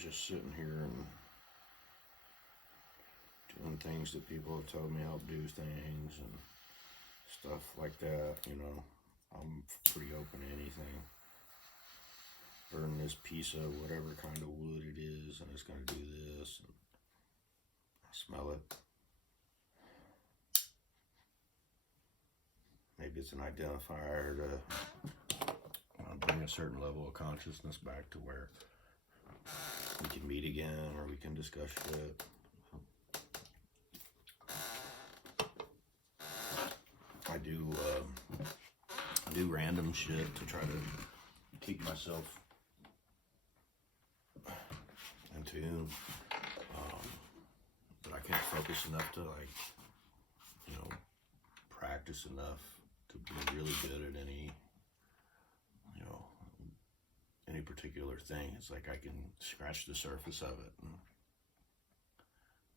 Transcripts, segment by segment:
just sitting here and doing things that people have told me help do things and stuff like that. I'm pretty open to anything. Burn this piece of whatever kind of wood it is, and it's going to do this. And I smell it. Maybe it's an identifier to bring a certain level of consciousness back to where we can meet again or we can discuss shit. I do random shit to try to keep myself in tune, but I can't focus enough to practice enough to be really good at any particular thing. It's like I can scratch the surface of it and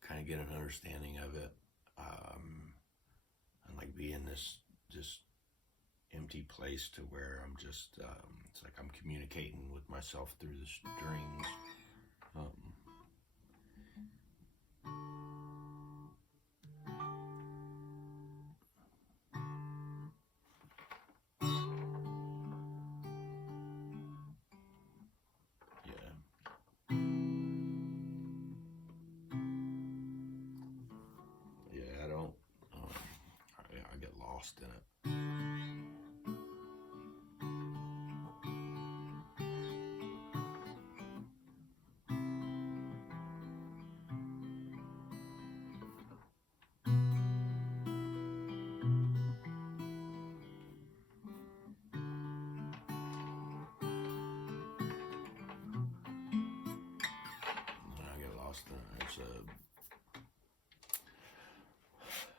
kind of get an understanding of it, and like be in this just empty place to where I'm just it's like I'm communicating with myself through the strings. I don't I get lost in it.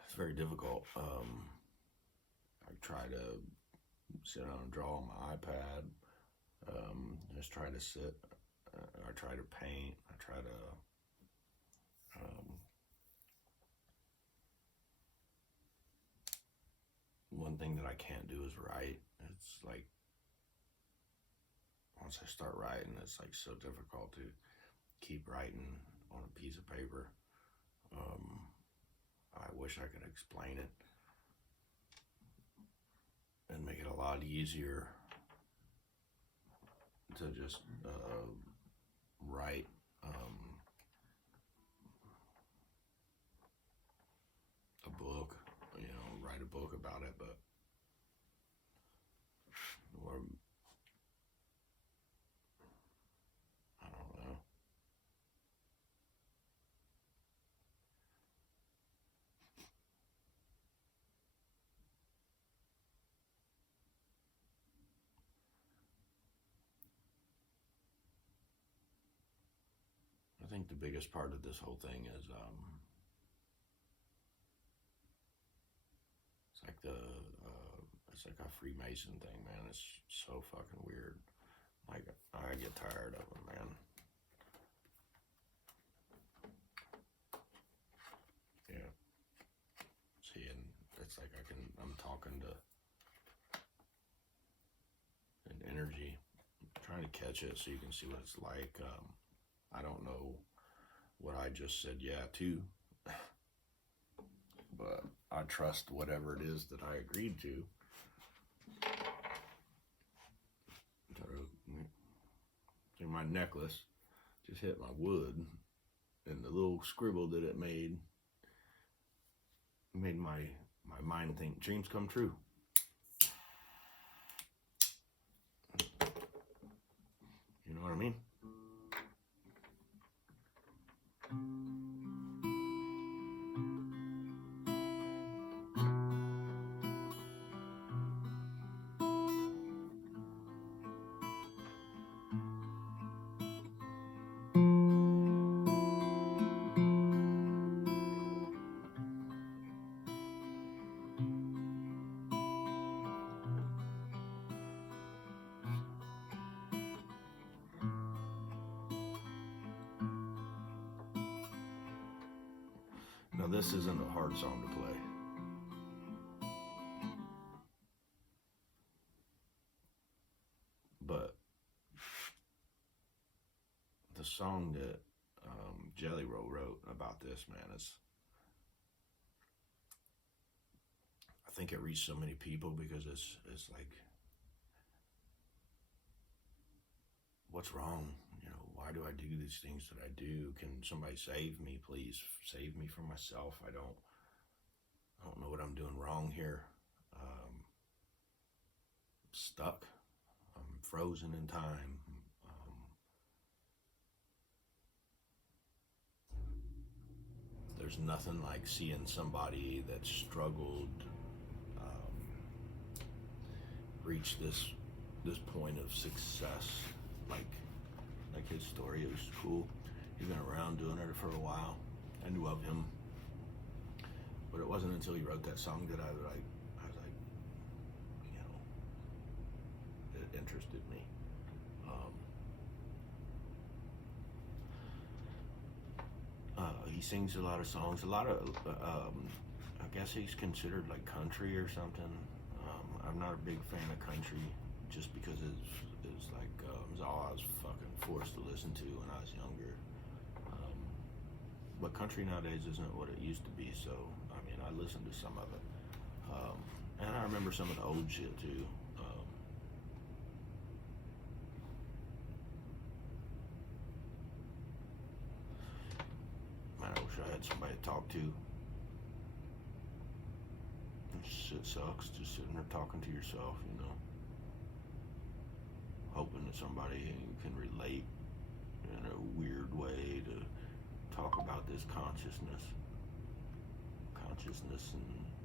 It's very difficult. I try to sit down and draw on my iPad. Just try to sit. I try to paint. I try to. One thing that I can't do is write. It's like once I start writing, it's like so difficult to keep writing on a piece of paper. I wish I could explain it and make it a lot easier to just write a book, write a book about it, but I don't know. I think the biggest part of this whole thing is it's like a Freemason thing, man. It's so fucking weird. Like I get tired of them, man. Yeah. See, and it's like I'm talking to an energy, trying to catch it so you can see what it's like. I don't know what I just said yeah to, but I trust whatever it is that I agreed to. So my necklace just hit my wood, and the little scribble that it made my mind think dreams come true. You know what I mean? Now this isn't a hard song to play, but the song that Jelly Roll wrote about this, man, is I think it reached so many people because it's like, what's wrong? You know, why do I do these things that I do? Can somebody save me, please? Save me from myself. I don't know what I'm doing wrong here. Stuck. I'm frozen in time. There's nothing like seeing somebody that struggled reach this point of success. Like his story, it was cool. He's been around doing it for a while. I knew of him, but it wasn't until he wrote that song that I was like, you know, it interested me. He sings a lot of songs, a lot of, I guess he's considered like country or something. I'm not a big fan of country just because it's like, it was all I was fucking forced to listen to when I was younger. But country nowadays isn't what it used to be, so, I mean, I listened to some of it. And I remember some of the old shit too. Man, I wish I had somebody to talk to. Shit sucks, just sitting there talking to yourself, you know. Hoping that somebody can relate in a weird way to talk about this consciousness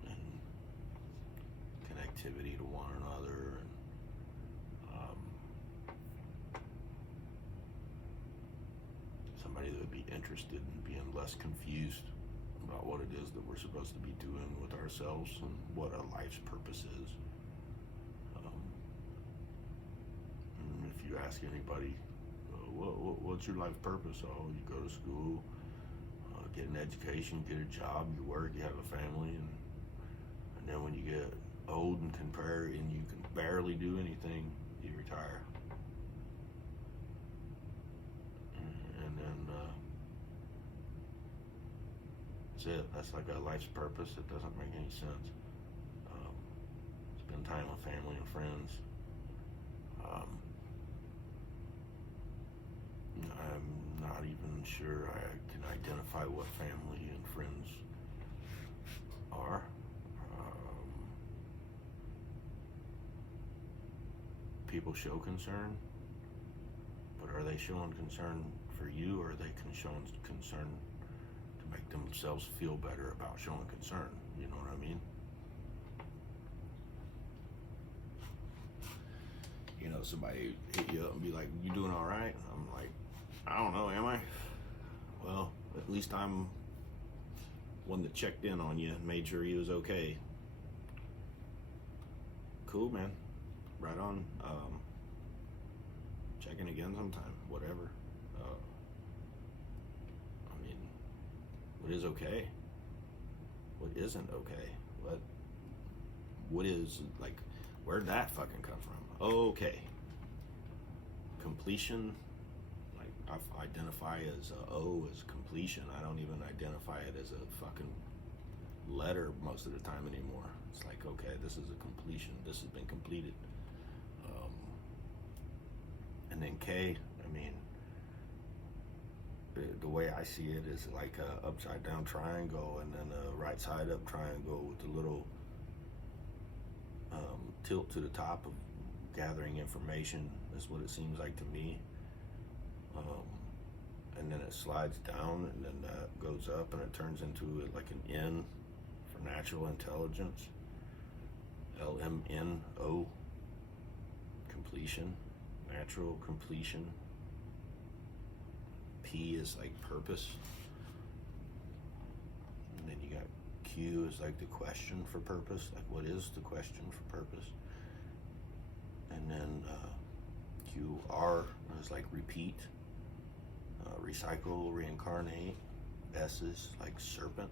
and connectivity to one another, and somebody that would be interested in being less confused about what it is that we're supposed to be doing with ourselves and what a life's purpose is. And if you ask anybody, what's your life purpose? Oh, you go to school, get an education, get a job, you work, you have a family, and then when you get old and can barely do anything, you retire. And then that's it. That's like a life's purpose. It doesn't make any sense. Spend time with family and friends. I'm not even sure I can identify what family and friends are. People show concern, but are they showing concern for you, or are they showing concern to make themselves feel better about showing concern? You know what I mean? You know, somebody hit you up and be like, "You doing all right?" I'm like, "I don't know, am I?" Well, at least I'm one that checked in on you and made sure he was okay. Cool, man. Right on. Check in again sometime. Whatever. I mean, what is okay? What isn't okay? What is, like, where'd that fucking come from? Okay. Completion. I identify as O as completion. I don't even identify it as a fucking letter most of the time anymore. It's like, okay, this is a completion. This has been completed. And then K, I mean, the way I see it is like a upside down triangle and then a right side up triangle with a little tilt to the top of gathering information. That's what it seems like to me. And then it slides down, and then that goes up, and it turns into like an N for natural intelligence. LMNO, completion, natural completion. P is like purpose. And then you got Q is like the question for purpose, like what is the question for purpose? And then QR is like repeat. Recycle, reincarnate. S is like serpent.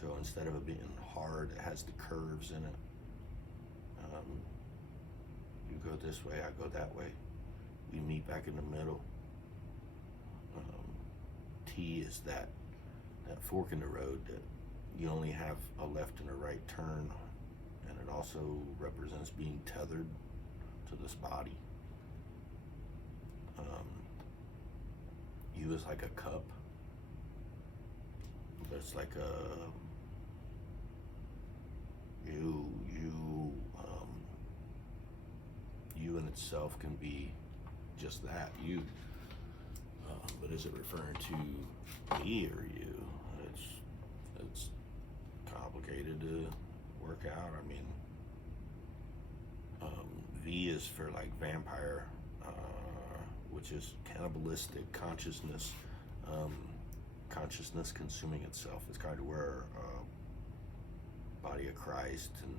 So instead of it being hard, it has the curves in it. You go this way, I go that way. We meet back in the middle. T is that fork in the road that you only have a left and a right turn, and it also represents being tethered to this body. U is like a cup, but it's like a you in itself can be just that, you. But is it referring to me or you? It's complicated to work out. I mean, V is for like vampire, which is cannibalistic consciousness, consciousness consuming itself. It's kind of where body of Christ and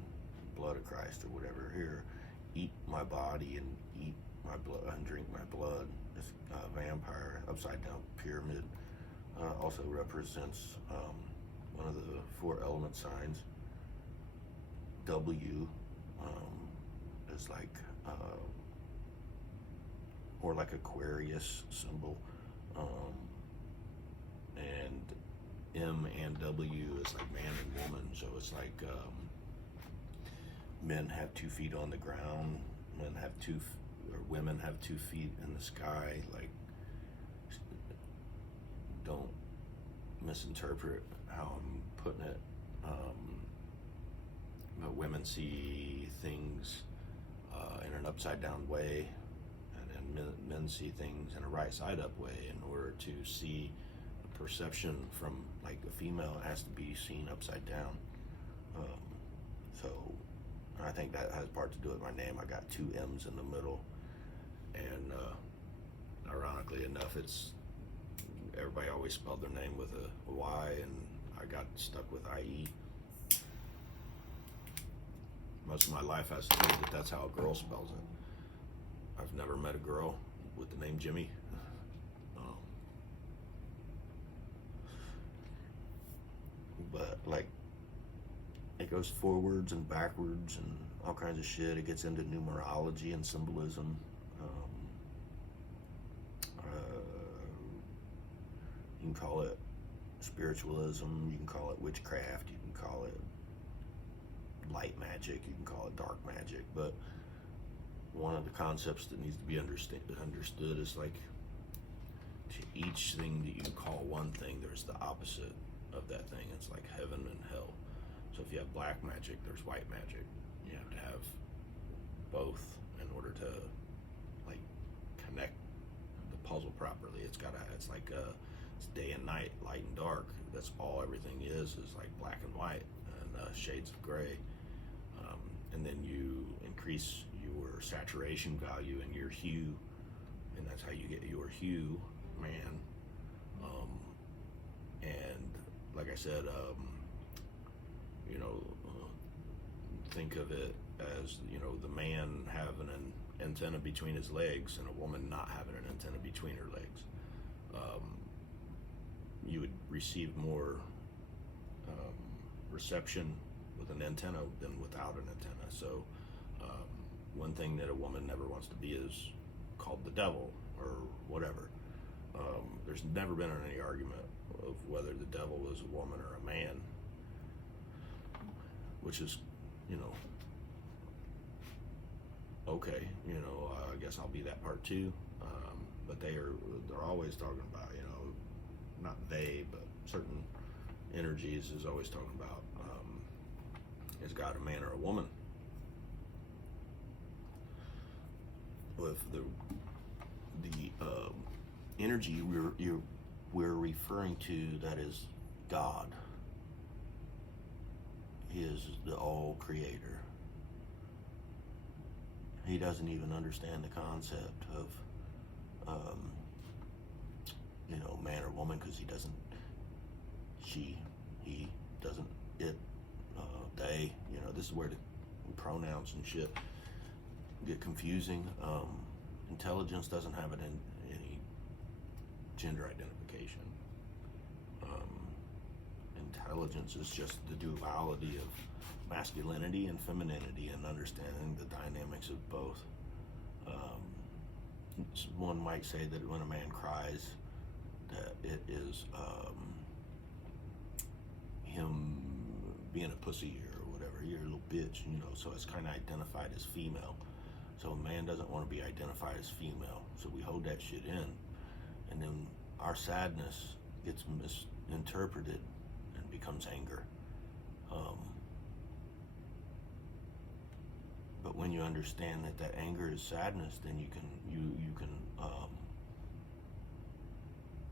blood of Christ or whatever here, eat my body and eat my blood and drink my blood. This vampire upside down pyramid also represents one of the 4 element signs. W is like or like Aquarius symbol, and M and W is like man and woman. So it's like men have 2 feet on the ground, women have 2 feet in the sky. Like, don't misinterpret how I'm putting it. But women see things in an upside down way, and then men see things in a right side up way. In order to see a perception from like a female, it has to be seen upside down. So I think that has part to do with my name. I got 2 M's in the middle, and ironically enough, everybody always spelled their name with a Y, and I got stuck with IE. Most of my life I was told that that's how a girl spells it. I've never met a girl with the name Jimmy. But like, it goes forwards and backwards and all kinds of shit. It gets into numerology and symbolism. You can call it spiritualism, you can call it witchcraft, you can call it light magic, you can call it dark magic. But one of the concepts that needs to be understood is like, to each thing that you call one thing, there's the opposite of that thing. It's like heaven and hell. So if you have black magic, there's white magic. You have to have both in order to like connect the puzzle properly. It's like it's day and night, light and dark. That's all everything is like black and white and shades of gray. And then you increase your saturation value and your hue, and that's how you get your hue, man. And like I said, think of it as, the man having an antenna between his legs and a woman not having an antenna between her legs. You would receive more reception with an antenna than without an antenna. So one thing that a woman never wants to be is called the devil or whatever. There's never been any argument of whether the devil is a woman or a man, which is, okay, I guess I'll be that part too. But they're always talking about, not they, but certain energies is always talking about, is God a man or a woman? With the energy we're referring to, that is God. He is the all creator. He doesn't even understand the concept of man or woman, because he doesn't, he doesn't, it, they, this is where the pronouns and shit get confusing. Intelligence doesn't have any gender identification. Intelligence is just the duality of masculinity and femininity, and understanding the dynamics of both. One might say that when a man cries, that it is him being a pussy or whatever. You're a little bitch, so it's kind of identified as female. So a man doesn't want to be identified as female. So we hold that shit in. And then our sadness gets misinterpreted and becomes anger. But when you understand that anger is sadness, then you can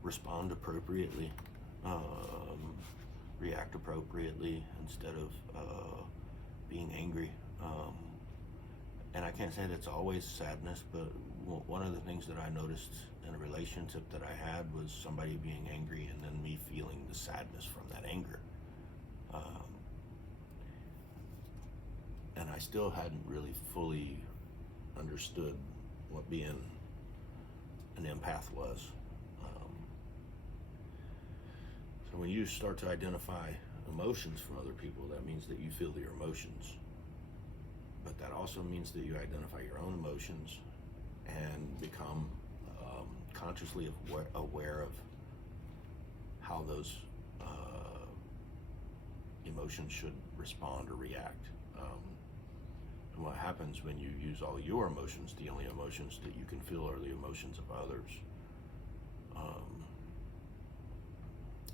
respond appropriately, react appropriately instead of being angry. And I can't say that's always sadness, but one of the things that I noticed in a relationship that I had was somebody being angry and then me feeling the sadness from that anger. And I still hadn't really fully understood what being an empath was. So when you start to identify emotions from other people, that means that you feel their emotions. But that also means that you identify your own emotions and become consciously aware of how those emotions should respond or react. And what happens when you use all your emotions, the only emotions that you can feel are the emotions of others.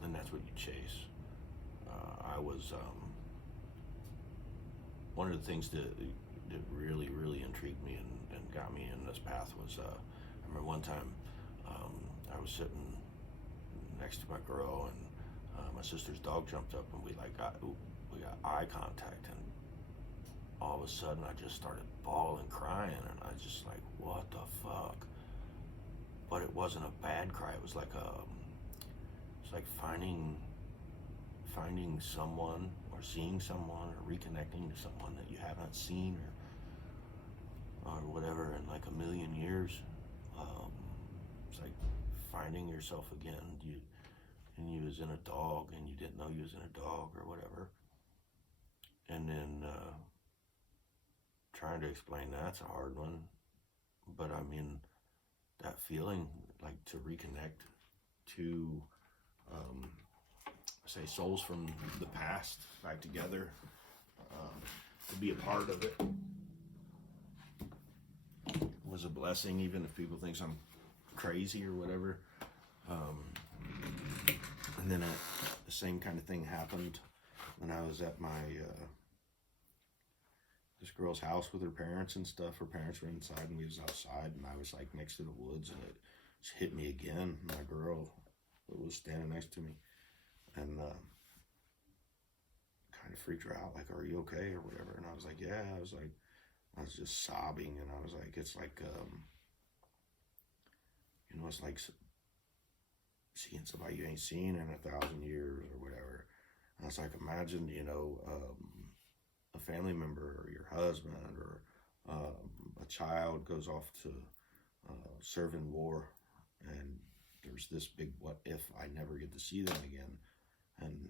And that's what you chase. I was one of the things that really, really intrigued me and got me in this path was I remember one time I was sitting next to my girl and my sister's dog jumped up and we got eye contact, and all of a sudden I just started bawling, crying, and I just like, what the fuck? But it wasn't a bad cry. It was like it's like finding someone or seeing someone or reconnecting to someone that you haven't seen or whatever in like a million years. It's like finding yourself again. You was in a dog and you didn't know you was in a dog or whatever. And then trying to explain that's a hard one. But I mean, that feeling like to reconnect to say souls from the past back together, to be a part of it was a blessing, even if people think I'm crazy or whatever. And then the same kind of thing happened when I was at my this girl's house with her parents and stuff. Her parents were inside and we was outside, and I was like next to the woods, and it just hit me again. My girl was standing next to me and kind of freaked her out, like, are you okay or whatever? And I was like, yeah. I was just sobbing, and I was like, it's like it's like seeing somebody you ain't seen in 1,000 years or whatever. And I was like, imagine a family member or your husband or a child goes off to serve in war, and there's this big what if I never get to see them again. And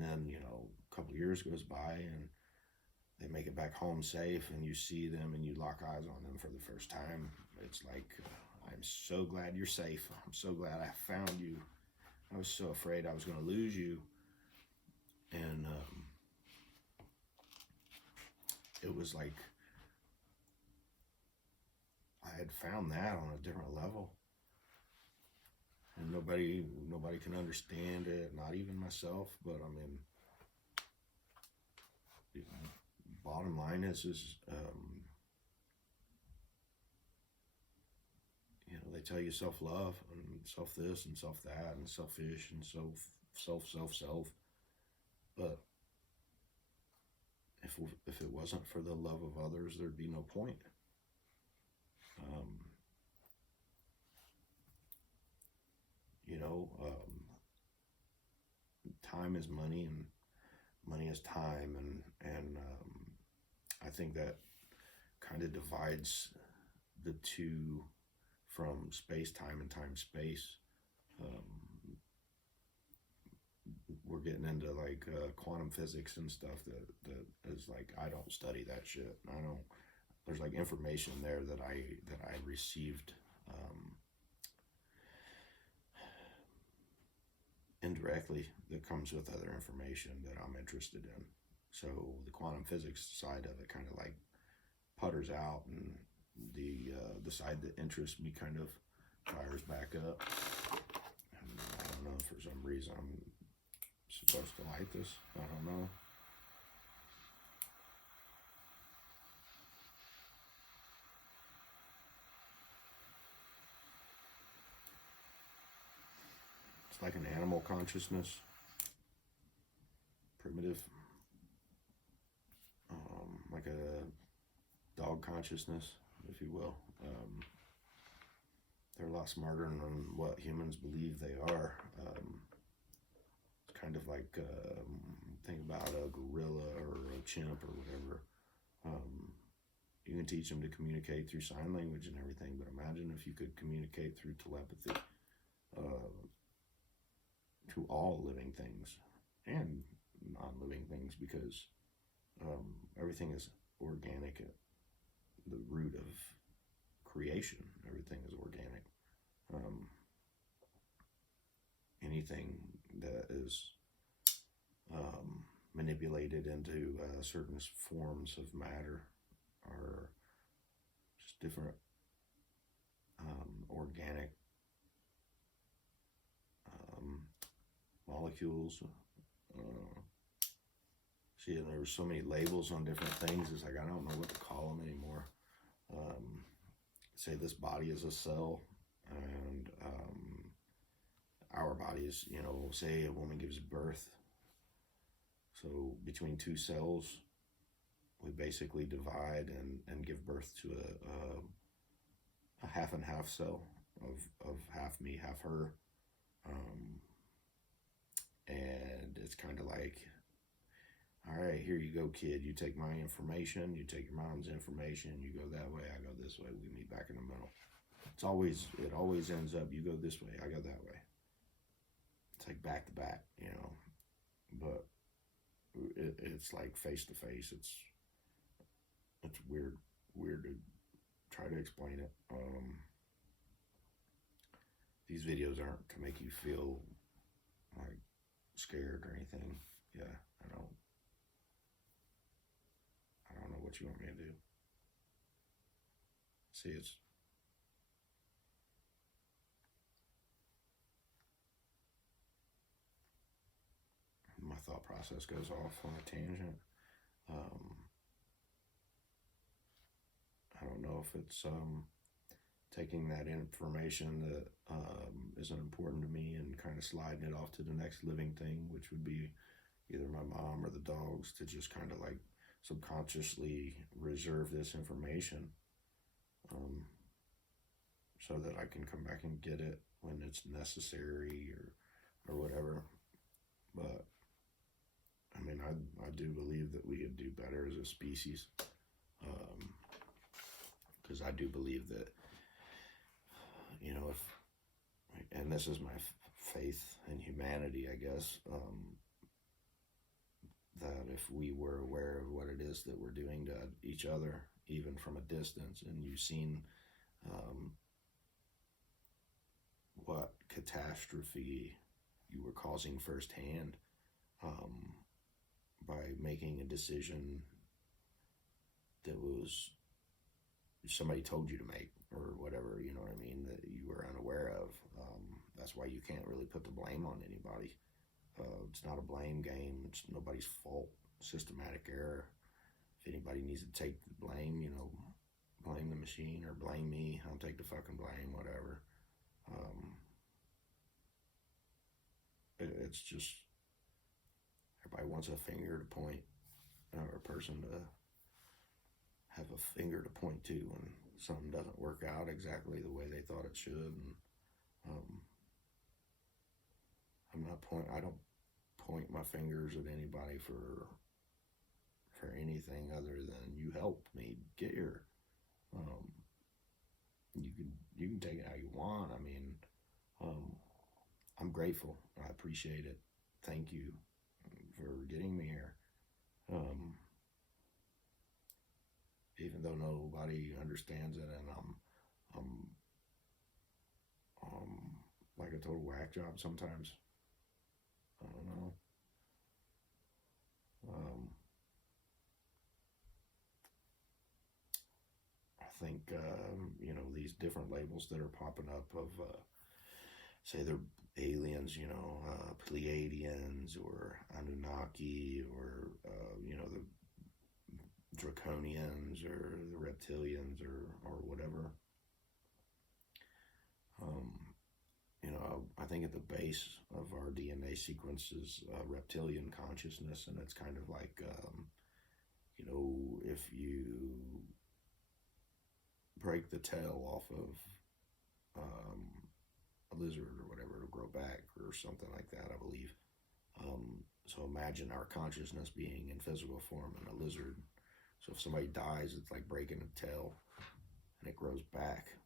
then a couple of years goes by and they make it back home safe, and you see them and you lock eyes on them for the first time. It's like, I'm so glad you're safe. I'm so glad I found you. I was so afraid I was going to lose you. And it was like I had found that on a different level. And nobody can understand it, not even myself. But I mean, bottom line is they tell you self-love and self-this and self-that and selfish and self. But if it wasn't for the love of others, there'd be no point. Time is money, and money is time, and I think that kind of divides the two from space-time and time-space. We're getting into like quantum physics and stuff that is like, I don't study that shit. There's like information there that I received indirectly that comes with other information that I'm interested in. So the quantum physics side of it kind of like putters out, and the side that interests me kind of fires back up. And I don't know, for some reason I'm supposed to like this. I don't know. It's like an animal consciousness, primitive, like a dog consciousness, if you will. They're a lot smarter than what humans believe they are. It's kind of like, think about a gorilla or a chimp or whatever. You can teach them to communicate through sign language and everything, but imagine if you could communicate through telepathy to all living things and non-living things, because everything is organic at the root of creation. Everything is organic. Anything that is manipulated into certain forms of matter are just different organic molecules. See, and there were so many labels on different things. It's like I don't know what to call them anymore. Say this body is a cell, and our bodies, you know, say a woman gives birth. So between two cells, we basically divide and give birth to a half and half cell of half me, half her. And it's kind of like, all right, here you go, kid. You take my information, you take your mom's information, you go that way, I go this way, we meet back in the middle. It always ends up, you go this way, I go that way. It's like back to back, you know, but it's like face to face. It's weird to try to explain it. These videos aren't to make you feel like scared or anything. Yeah, I don't know what you want me to do. See, it's my thought process goes off on a tangent. I don't know if it's taking that information that isn't important to me and kind of sliding it off to the next living thing, which would be either my mom or the dogs, to just kind of like subconsciously reserve this information so that I can come back and get it when it's necessary or whatever. But I mean, I do believe that we could do better as a species, because I do believe that, you know, and this is my faith in humanity, I guess, that if we were aware of what it is that we're doing to each other, even from a distance, and you've seen what catastrophe you were causing firsthand by making a decision that was somebody told you to make or whatever, you know what I mean, that you were unaware of. That's why you can't really put the blame on anybody. It's not a blame game. It's nobody's fault. Systematic error. If anybody needs to take the blame, you know, blame the machine or blame me. I'll take the fucking blame, whatever. It's just, everybody wants a finger to point, or a person to have a finger to point to when something doesn't work out exactly the way they thought it should. And I don't point my fingers at anybody for anything other than you helped me get here. You can take it how you want. I mean, I'm grateful. I appreciate it. Thank you for getting me here. Even though nobody understands it, and I'm like a total whack job sometimes. I don't know. I think, these different labels that are popping up of, say they're aliens, Pleiadians or Anunnaki or, the Draconians or the Reptilians or whatever. I think at the base of our DNA sequence is reptilian consciousness, and it's kind of like, if you break the tail off of a lizard or whatever, it'll grow back or something like that, I believe. So imagine our consciousness being in physical form in a lizard. So if somebody dies, it's like breaking a tail and it grows back,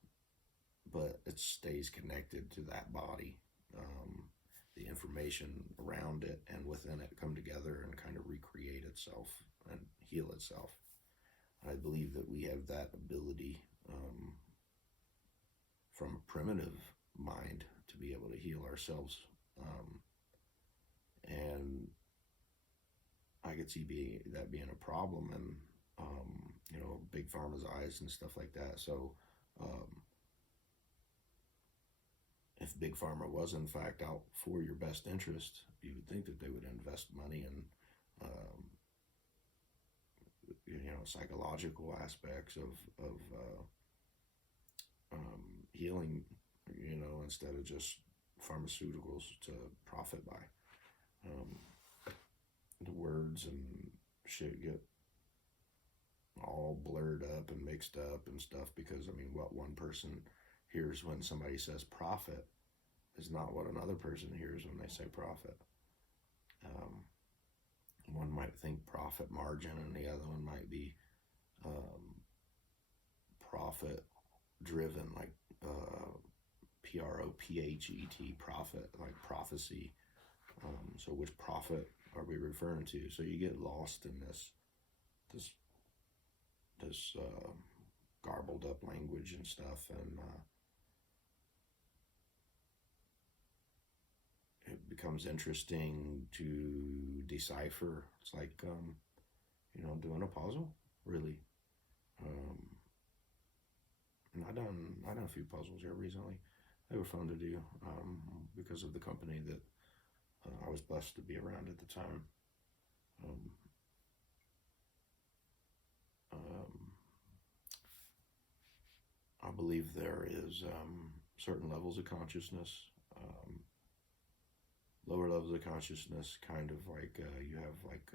but it stays connected to that body. The information around it and within it come together and kind of recreate itself and heal itself. I believe that we have that ability from a primitive mind to be able to heal ourselves. And I could see that being a problem, and big pharma's eyes and stuff like that. So if big pharma was in fact out for your best interest, you would think that they would invest money in psychological aspects of healing, instead of just pharmaceuticals to profit by. The words and shit get all blurred up and mixed up and stuff, because what one person hears when somebody says profit is not what another person hears when they say profit. One might think profit margin, and the other one might be profit driven, like PROPHET, profit, like prophecy. So which prophet are we referring to? So you get lost in this garbled up language and stuff, and it becomes interesting to decipher. It's like doing a puzzle, really. And I done a few puzzles here recently. They were fun to do because of the company that I was blessed to be around at the time. I believe there is certain levels of consciousness, lower levels of consciousness, kind of like you have like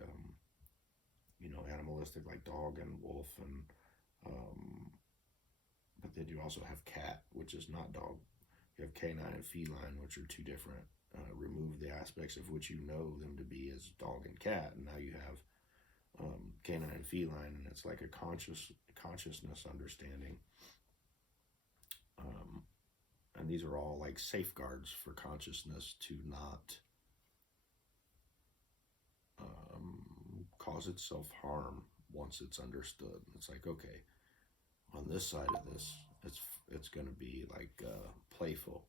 animalistic, like dog and wolf, and but then you also have cat, which is not dog. You have canine and feline, which are two different. Remove the aspects of which you know them to be as dog and cat, and now you have canine and feline, and it's like a consciousness understanding. And these are all like safeguards for consciousness to not cause itself harm once it's understood. It's like, okay, on this side of this, it's going to be like playful.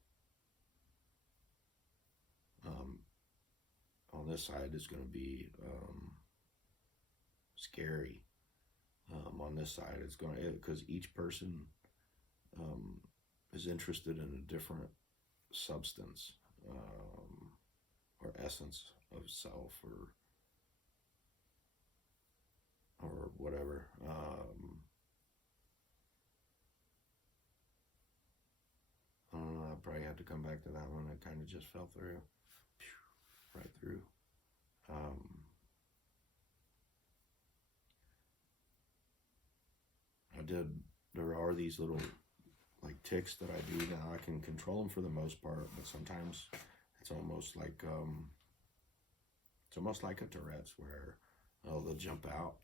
On this side, it's going to be scary. On this side, it's going to, because each person is interested in a different substance or essence of self or whatever. I don't know, I'll probably have to come back to that one. It kind of just fell through. Right through. There are these little like tics that I do now. I can control them for the most part, but sometimes it's almost like a Tourette's, where they'll jump out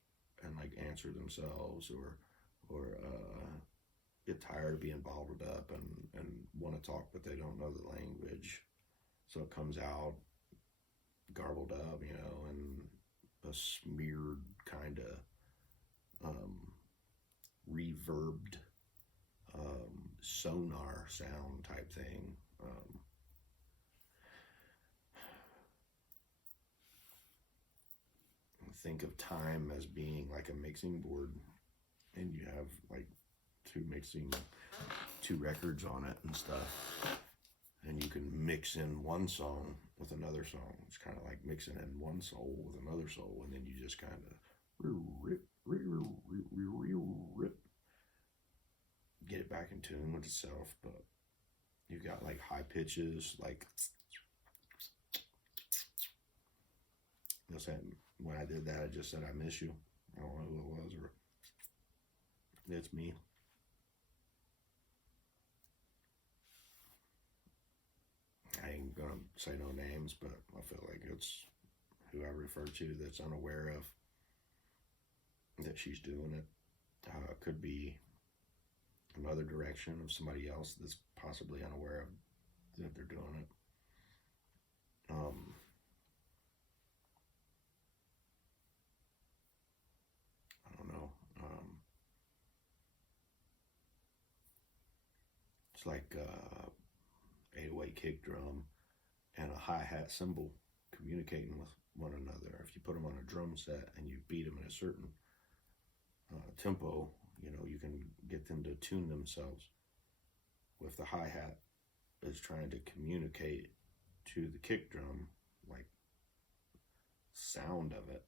and like answer themselves, or get tired of being bottled up and want to talk, but they don't know the language, so it comes out garbled up, and a smeared kind of reverbed sonar sound type thing. think of time as being like a mixing board, and you have like two records on it and stuff, and you can mix in one song with another song. It's kind of like mixing in one soul with another soul, and then you just kind of get it back in tune with itself. But you've got like high pitches, like when I did that, I just said I miss you. I don't know who it was, or it's me. I ain't gonna say no names, but I feel like it's who I refer to that's unaware of that she's doing it. Could be another direction of somebody else that's possibly unaware of that they're doing it. I don't know. It's like 808 kick drum and a hi-hat cymbal communicating with one another. If you put them on a drum set and you beat them in a certain tempo, you can get them to tune themselves. With the hi-hat is trying to communicate to the kick drum, like sound of it.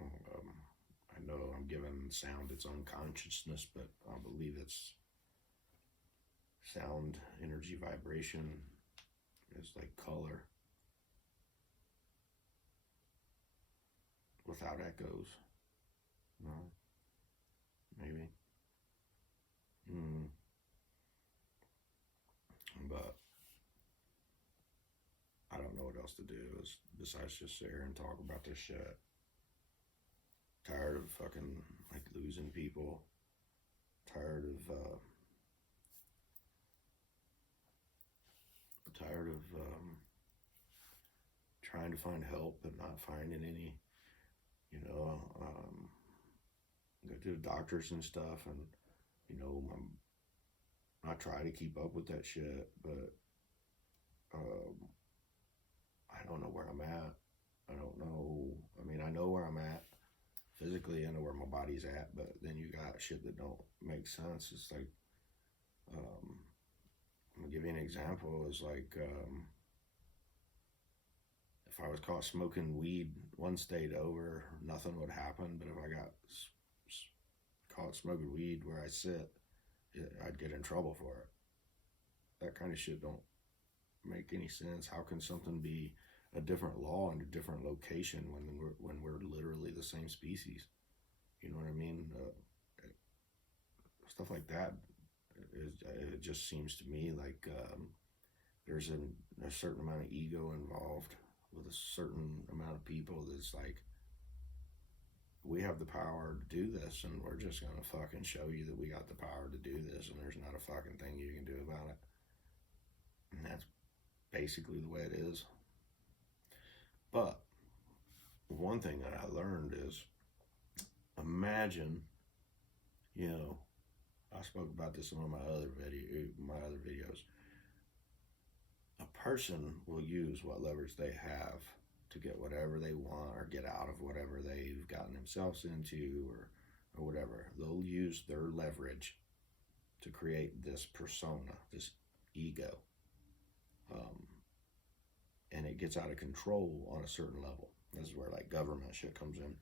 I know I'm giving sound its own consciousness, but I believe it's sound, energy, vibration is like color without echoes. No, maybe. But I don't know what else to do besides just sit here and talk about this shit. Tired of fucking like losing people. Tired of trying to find help but not finding any. Go to the doctors and stuff, and I try to keep up with that shit, but I don't know where I'm at. I don't know. I mean, I know where I'm at physically. I know where my body's at, but then you got shit that don't make sense. It's like, I'm gonna give you an example. It's like, if I was caught smoking weed one state over, nothing would happen. But if I got caught smoking weed where I sit, I'd get in trouble for it. That kind of shit don't make any sense. How can something be a different law in a different location when we're literally the same species? You know what I mean? Stuff like that. It just seems to me like there's a certain amount of ego involved with a certain amount of people that's like, we have the power to do this, and we're just gonna fucking show you that we got the power to do this, and there's not a fucking thing you can do about it. And that's basically the way it is. But one thing that I learned is, imagine, I spoke about this in one of my other videos. A person will use what leverage they have to get whatever they want or get out of whatever they've gotten themselves into or whatever. They'll use their leverage to create this persona, this ego. And it gets out of control on a certain level. This is where like government shit comes in.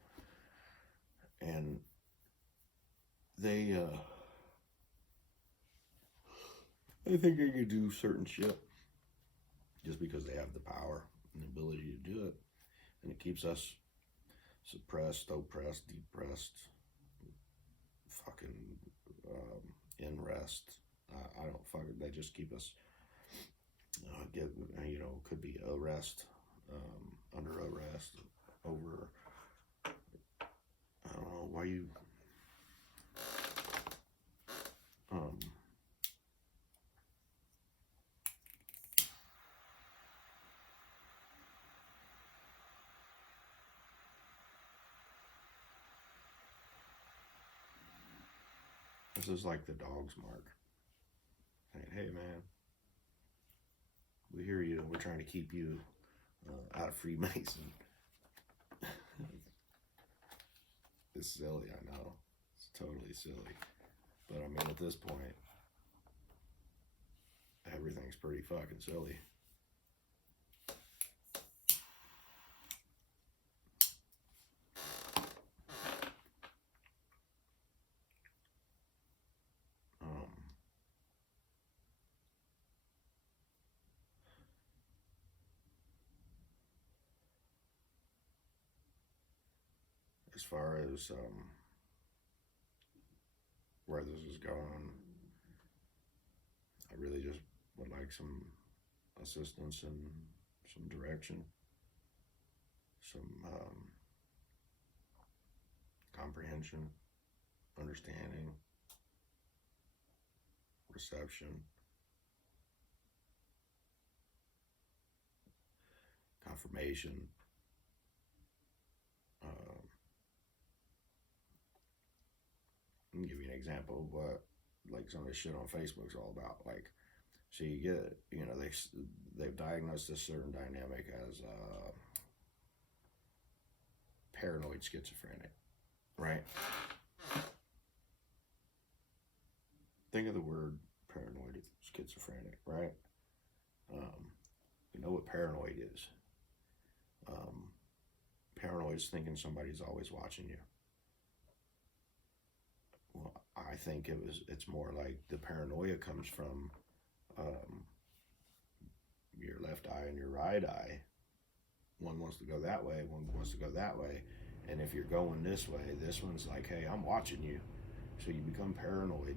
And they think they can do certain shit just because they have the power and the ability to do it. And it keeps us suppressed, oppressed, depressed, fucking in rest. I don't fucking, they just keep us could be arrest, under arrest, over, I don't know, why you, this is like the dog's mark. Saying, hey man, we hear you, and we're trying to keep you out of Freemason. It's silly, I know. It's totally silly. But I mean, at this point, everything's pretty fucking silly. As far as where this is going, I really just would like some assistance and some direction, some comprehension, understanding, reception, confirmation. Let me give you an example of what like some of this shit on Facebook's all about. Like, so you get, they've diagnosed this certain dynamic as paranoid schizophrenic, right? Think of the word paranoid schizophrenic, right? You know what paranoid is. Paranoid is thinking somebody's always watching you. Well, I think it's more like the paranoia comes from your left eye and your right eye. One wants to go that way, one wants to go that way. And if you're going this way, this one's like, hey, I'm watching you. So you become paranoid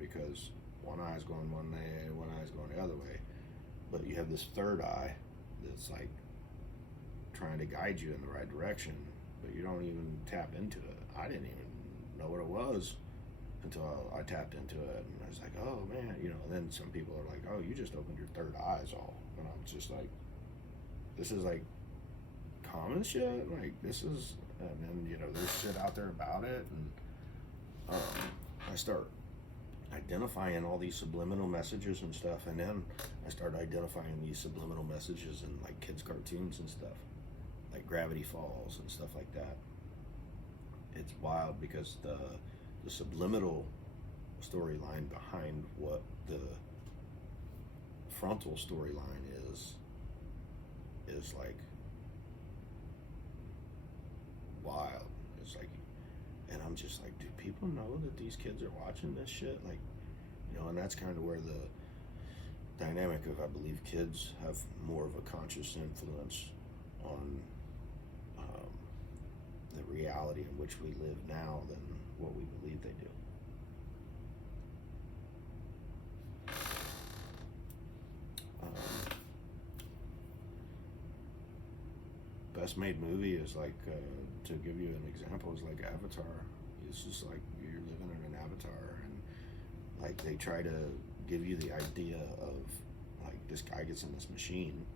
because one eye's going one way and one eye's going the other way. But you have this third eye that's like trying to guide you in the right direction, but you don't even tap into it. I didn't even know what it was until I tapped into it, and I was like, oh man, and then some people are like, oh, you just opened your third eye is all. And I'm just like, this is like common shit, like this is, and then there's shit out there about it, and I start identifying all these subliminal messages and stuff, and then I start identifying these subliminal messages in like kids cartoons and stuff, like Gravity Falls and stuff like that. It's wild because the subliminal storyline behind what the frontal storyline is like wild. It's like, and I'm just like, do people know that these kids are watching this shit? Like, and that's kind of where the dynamic of, I believe kids have more of a conscious influence on the reality in which we live now than what we believe they do. Best made movie is like, to give you an example, is like Avatar. It's just like you're living in an avatar, and like they try to give you the idea of like this guy gets in this machine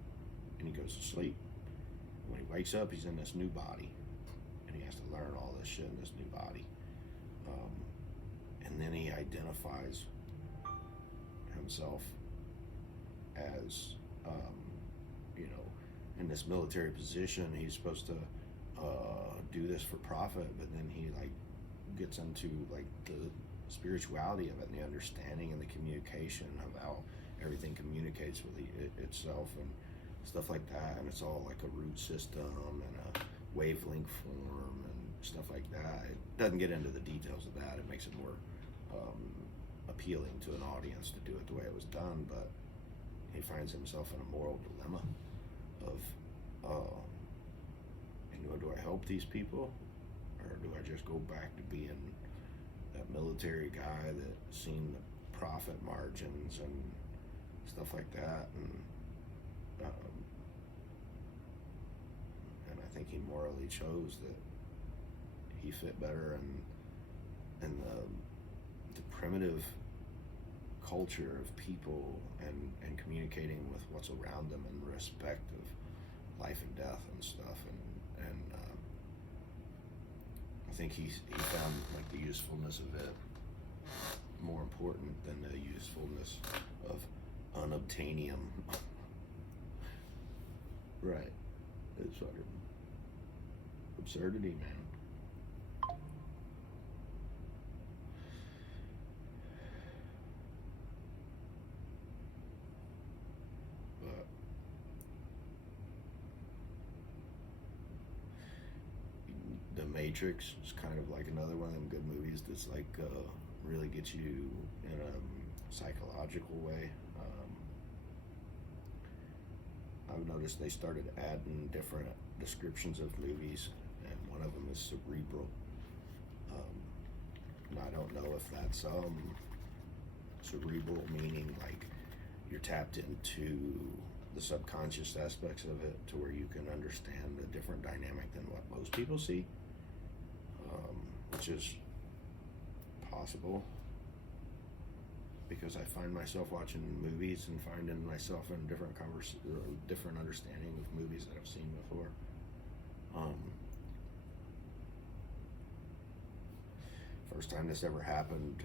and he goes to sleep. When he wakes up, he's in this new body, and he has to learn all this shit in this new body. And then he identifies himself as, in this military position. He's supposed to do this for profit, but then he like gets into like the spirituality of it and the understanding and the communication of how everything communicates with itself and stuff like that. And it's all like a root system and a wavelength form and stuff like that. It doesn't get into the details of that. It makes it more appealing to an audience to do it the way it was done, but he finds himself in a moral dilemma of do I help these people, or do I just go back to being that military guy that seen the profit margins and stuff like that, and I think he morally chose that he fit better in the primitive culture of people and communicating with what's around them in respect of life and death and stuff, and I think he found like the usefulness of it more important than the usefulness of unobtainium. Right. It's fucking absurdity, man. Matrix is kind of like another one of them good movies that's like really gets you in a psychological way. I've noticed they started adding different descriptions of movies, and one of them is cerebral. And I don't know if that's cerebral meaning like you're tapped into the subconscious aspects of it to where you can understand a different dynamic than what most people see, which is possible because I find myself watching movies and finding myself in different understanding of movies that I've seen before. First time this ever happened,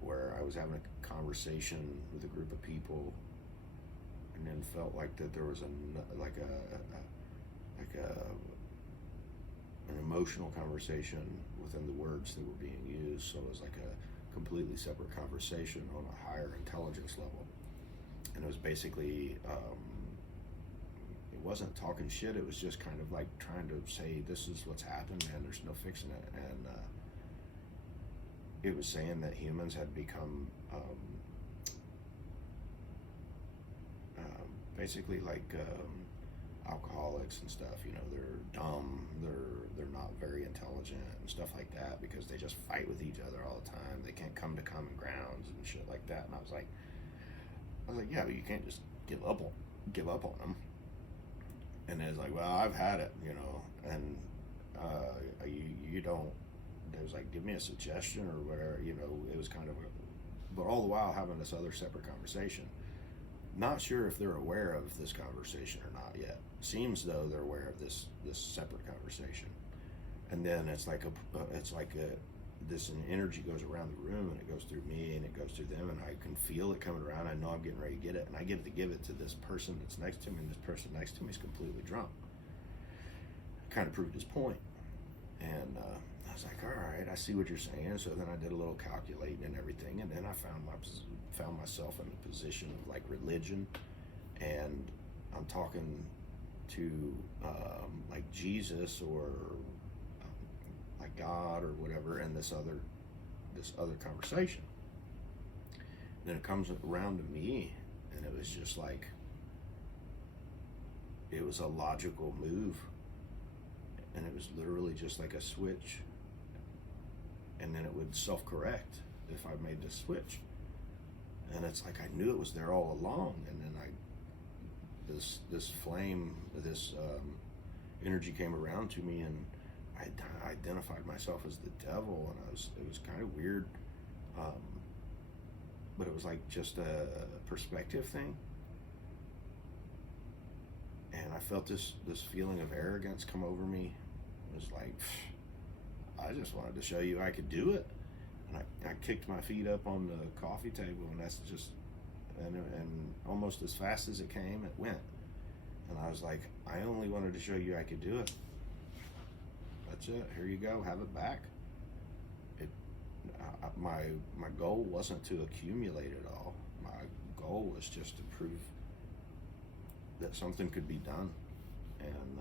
where I was having a conversation with a group of people, and then felt like that there was an emotional conversation within the words that were being used. So it was like a completely separate conversation on a higher intelligence level, and it was basically it wasn't talking shit. It was just kind of like trying to say, this is what's happened and there's no fixing it. And it was saying that humans had become basically like alcoholics and stuff. You know, they're dumb, they're not very intelligent and stuff like that because they just fight with each other all the time. They can't come to common grounds and shit like that. And I was like, yeah, but you can't just give up on them. And it's like, well, I've had it, you know, and you don't. It was like, give me a suggestion or whatever, you know. It was kind of but all the while having this other separate conversation. Not sure if they're aware of this conversation or not yet. Seems though they're aware of this separate conversation. And then it's like this energy goes around the room, and it goes through me and it goes through them, and I can feel it coming around. I know I'm getting ready to get it, and I get to give it to this person that's next to me, and this person next to me is completely drunk. Kind of proved his point. And I was like, all right, I see what you're saying. So then I did a little calculating and everything, and then I found myself in a position of like religion, and I'm talking to like Jesus or like God or whatever in this other conversation. Then it comes around to me, and it was just like, it was a logical move, and it was literally just like a switch, and then it would self-correct if I made this switch. And it's like I knew it was there all along, and then this flame, this energy came around to me, and I identified myself as the devil, and it was kind of weird, but it was like just a perspective thing. And I felt this feeling of arrogance come over me. It was like, I just wanted to show you I could do it. And I kicked my feet up on the coffee table, and that's just, and almost as fast as it came, it went. And I was like, I only wanted to show you I could do it. That's it. Here you go. Have it back. My goal wasn't to accumulate it all. My goal was just to prove that something could be done. And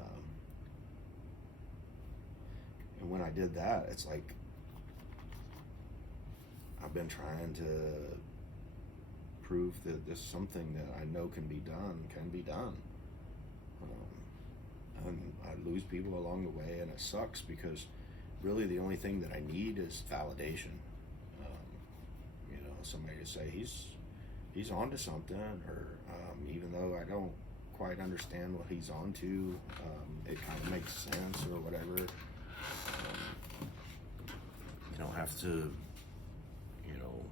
when I did that, it's like I've been trying to prove that this something that I know can be done. And I lose people along the way, and it sucks because really the only thing that I need is validation. You know, somebody to say he's onto something, or even though I don't quite understand what he's onto, it kind of makes sense or whatever. You don't have to, you know,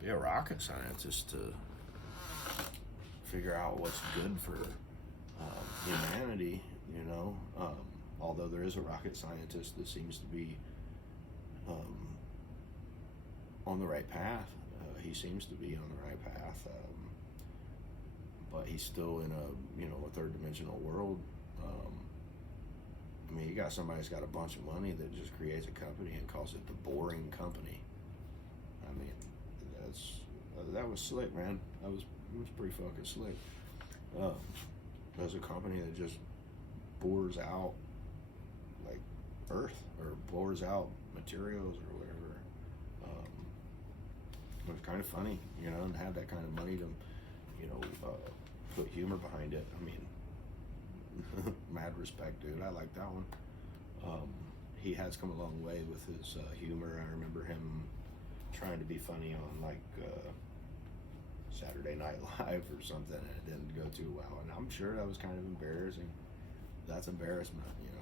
be a rocket scientist to figure out what's good for humanity, you know. Although there is a rocket scientist that seems to be on the right path. He seems to be on the right path, but he's still in a third dimensional world. I mean, you got somebody that's got a bunch of money that just creates a company and calls it the Boring Company. I mean, that was slick, man. It was pretty fucking slick. There's a company that just bores out like Earth. pours out materials or whatever. It was kind of funny, you know, and have that kind of money to, you know, put humor behind it. I mean, mad respect, dude. I like that one. He has come a long way with his humor. I remember him trying to be funny on like Saturday Night Live or something, and it didn't go too well. And I'm sure that was kind of embarrassing. That's embarrassment, you know.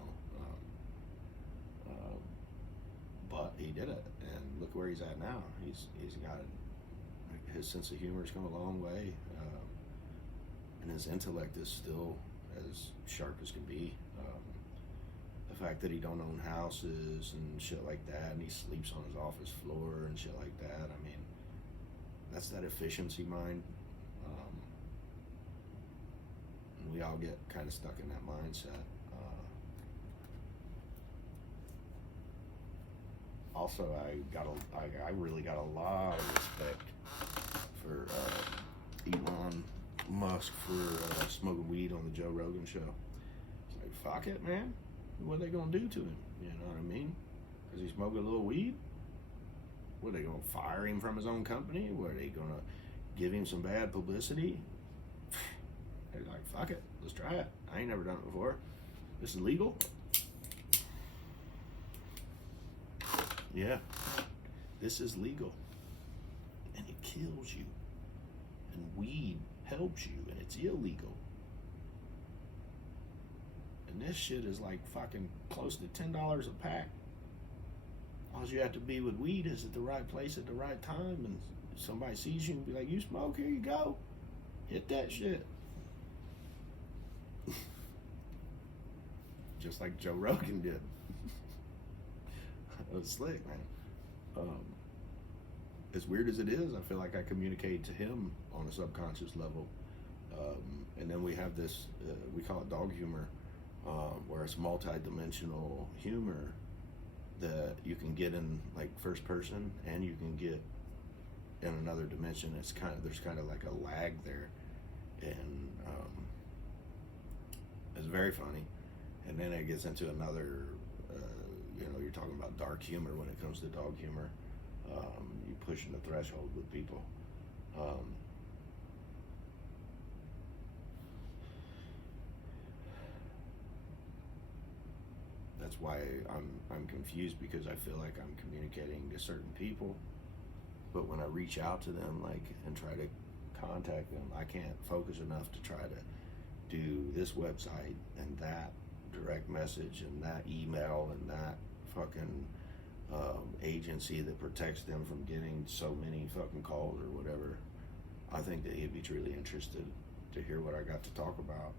But he did it, and look where he's at now. He's got his sense of humor has come a long way, and his intellect is still as sharp as can be. The fact that he don't own houses and shit like that, and he sleeps on his office floor and shit like that. I mean, that's that efficiency mind. And we all get kind of stuck in that mindset. Also, I really got a lot of respect for Elon Musk for smoking weed on the Joe Rogan show. It's like, fuck it, man. What are they gonna do to him? You know what I mean? Because he's smoking a little weed? What, are they gonna fire him from his own company? What, are they gonna give him some bad publicity? They're like, fuck it, let's try it. I ain't never done it before. This is legal? Yeah, this is legal. And it kills you. And weed helps you, and it's illegal. And this shit is like fucking close to $10 a pack. All you have to be with weed is at the right place at the right time, and somebody sees you and be like, you smoke, here you go. Hit that shit. Just like Joe Rogan did. It was slick, man. As weird as it is, I feel like I communicate to him on a subconscious level. And then we have this, we call it dog humor, where it's multi-dimensional humor that you can get in like first person, and you can get in another dimension. There's kind of like a lag there, and it's very funny. And then it gets into another, you know, you're talking about dark humor when it comes to dog humor. You pushing the threshold with people. That's why I'm confused, because I feel like I'm communicating to certain people, but when I reach out to them, like, and try to contact them, I can't focus enough to try to do this website and that direct message and that email and that fucking agency that protects them from getting so many fucking calls or whatever. I think that he'd be truly interested to hear what I got to talk about.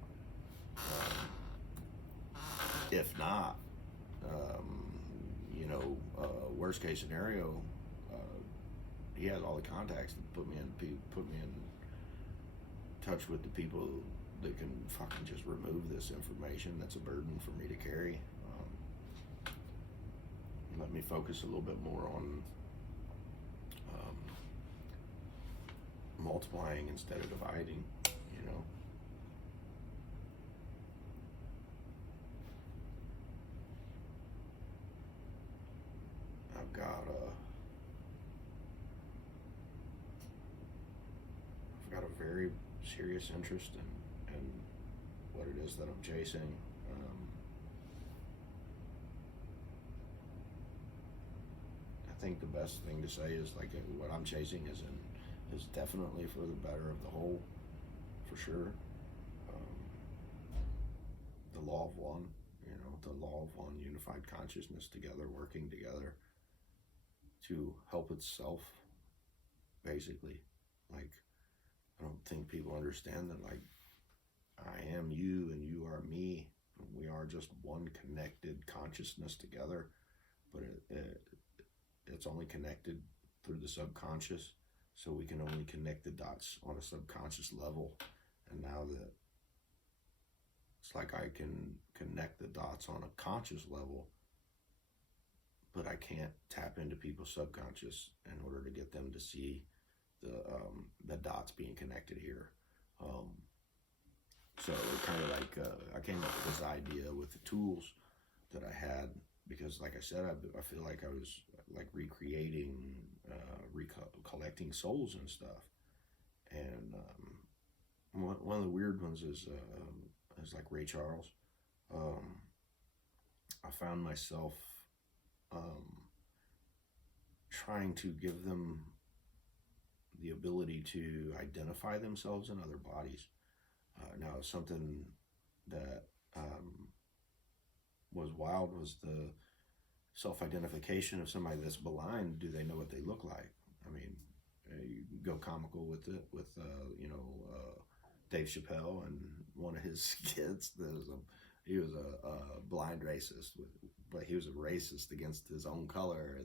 If not, you know, worst case scenario, he has all the contacts to put me in touch with the people that can fucking just remove this information that's a burden for me to carry. Let me focus a little bit more on multiplying instead of dividing, you know. I've got a very serious interest in what it is that I'm chasing. I think the best thing to say is like what I'm chasing is definitely for the better of the whole, for sure. The law of one, you know, the law of one, unified consciousness together, working together to help itself, basically. Like, I don't think people understand that, like, I am you and you are me. We are just one connected consciousness together, but it's only connected through the subconscious, so we can only connect the dots on a subconscious level. And now that it's like I can connect the dots on a conscious level, but I can't tap into people's subconscious in order to get them to see the dots being connected here. So it kind of like I came up with this idea with the tools that I had because like I said, I feel like I was like recreating, collecting souls and stuff. And one of the weird ones is like Ray Charles. Um, I found myself um, trying to give them the ability to identify themselves in other bodies. Now, something that was wild was the self-identification of somebody that's blind. Do they know what they look like? I mean, you go comical with it with Dave Chappelle and one of his skits. He was a blind racist, but he was a racist against his own color.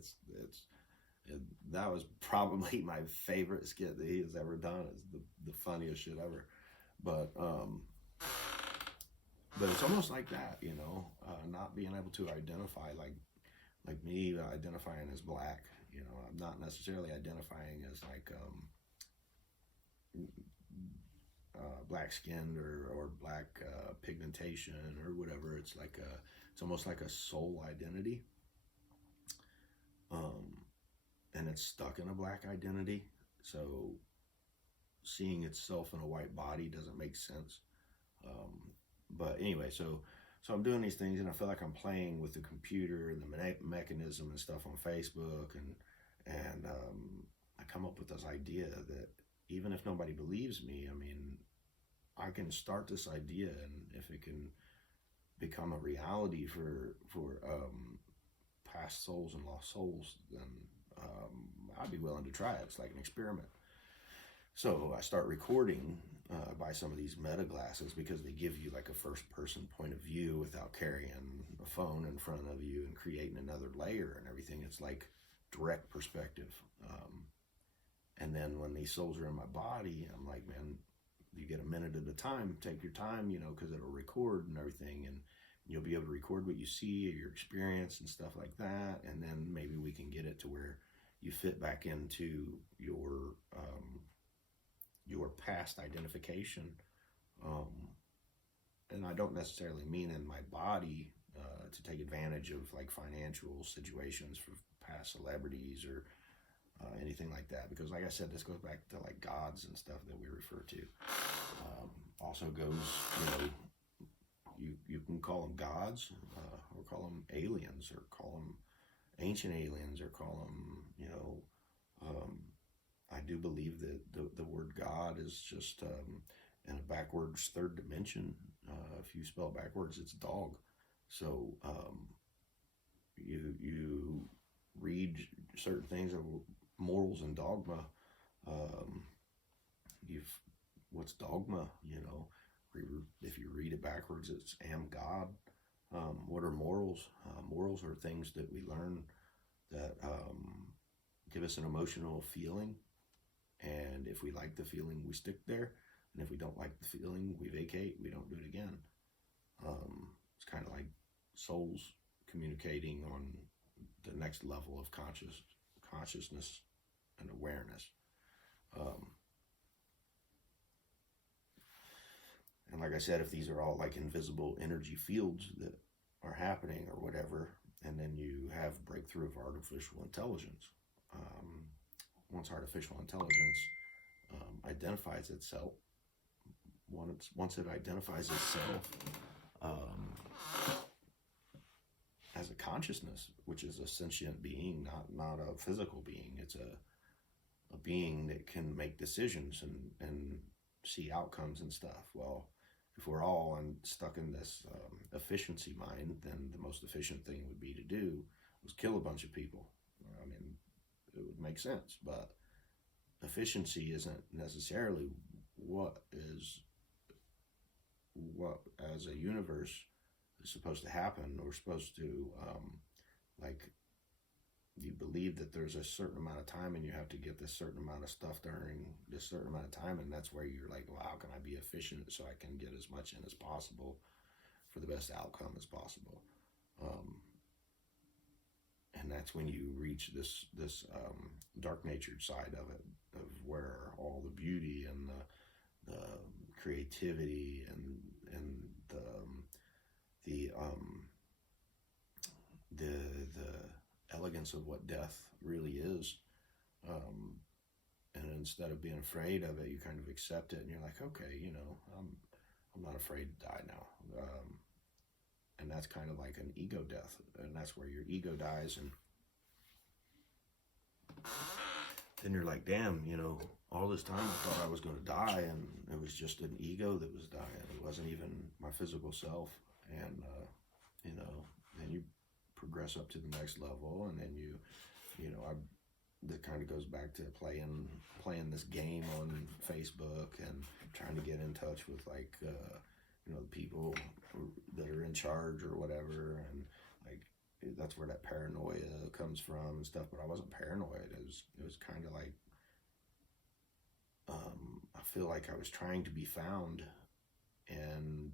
That was probably my favorite skit that he has ever done. It's the funniest shit ever. But it's almost like that, not being able to identify, like me identifying as black. I'm not necessarily identifying as like black skinned or black pigmentation or whatever. It's almost like a soul identity, and it's stuck in a black identity. So seeing itself in a white body doesn't make sense. But anyway, so I'm doing these things, and I feel like I'm playing with the computer and the mechanism and stuff on Facebook, and I come up with this idea that even if nobody believes me, I mean, I can start this idea, and if it can become a reality for past souls and lost souls, then I'd be willing to try it. It's like an experiment. So I start recording by some of these meta glasses, because they give you like a first person point of view without carrying a phone in front of you and creating another layer and everything. It's like direct perspective. And then when these souls are in my body, I'm like, man, you get a minute at a time. Take your time, because it'll record and everything, and you'll be able to record what you see or your experience and stuff like that. And then maybe we can get it to where you fit back into your past identification. And I don't necessarily mean in my body to take advantage of like financial situations for past celebrities or anything like that, because like I said, this goes back to like gods and stuff that we refer to. Also goes, you can call them gods, or call them aliens, or call them ancient aliens, or call them, I do believe that the word God is just in a backwards third dimension. If you spell backwards, it's dog. So you read certain things of morals and dogma. What's dogma? If you read it backwards, it's am God. What are morals? Morals are things that we learn that give us an emotional feeling, and if we like the feeling, we stick there, and if we don't like the feeling, we vacate. We don't do it again. It's kind of like souls communicating on the next level of consciousness and awareness. And like I said, if these are all like invisible energy fields that are happening or whatever, and then you have breakthrough of artificial intelligence. Once artificial intelligence identifies itself, once it identifies itself as a consciousness, which is a sentient being, not a physical being. It's a being that can make decisions and see outcomes and stuff. Well, if we're all stuck in this efficiency mind, then the most efficient thing would be to do was kill a bunch of people. I mean, it would make sense, but efficiency isn't necessarily what as a universe is supposed to happen. We're supposed to you believe that there's a certain amount of time and you have to get this certain amount of stuff during this certain amount of time, and that's where you're like, well, how can I be efficient so I can get as much in as possible for the best outcome as possible? And that's when you reach this dark-natured side of it, of where all the beauty and the creativity and the elegance of what death really is. And instead of being afraid of it, you kind of accept it, and you're like, okay, you know, I'm not afraid to die now. And that's kind of like an ego death, and that's where your ego dies, and then you're like, damn, you know, all this time I thought I was going to die, and it was just an ego that was dying. It wasn't even my physical self. And you know, then you progress up to the next level, and then you know, that kind of goes back to playing this game on Facebook and trying to get in touch with, like, you know, the people that are in charge or whatever, and like that's where that paranoia comes from and stuff. But I wasn't paranoid. It was kind of like, I feel like I was trying to be found, and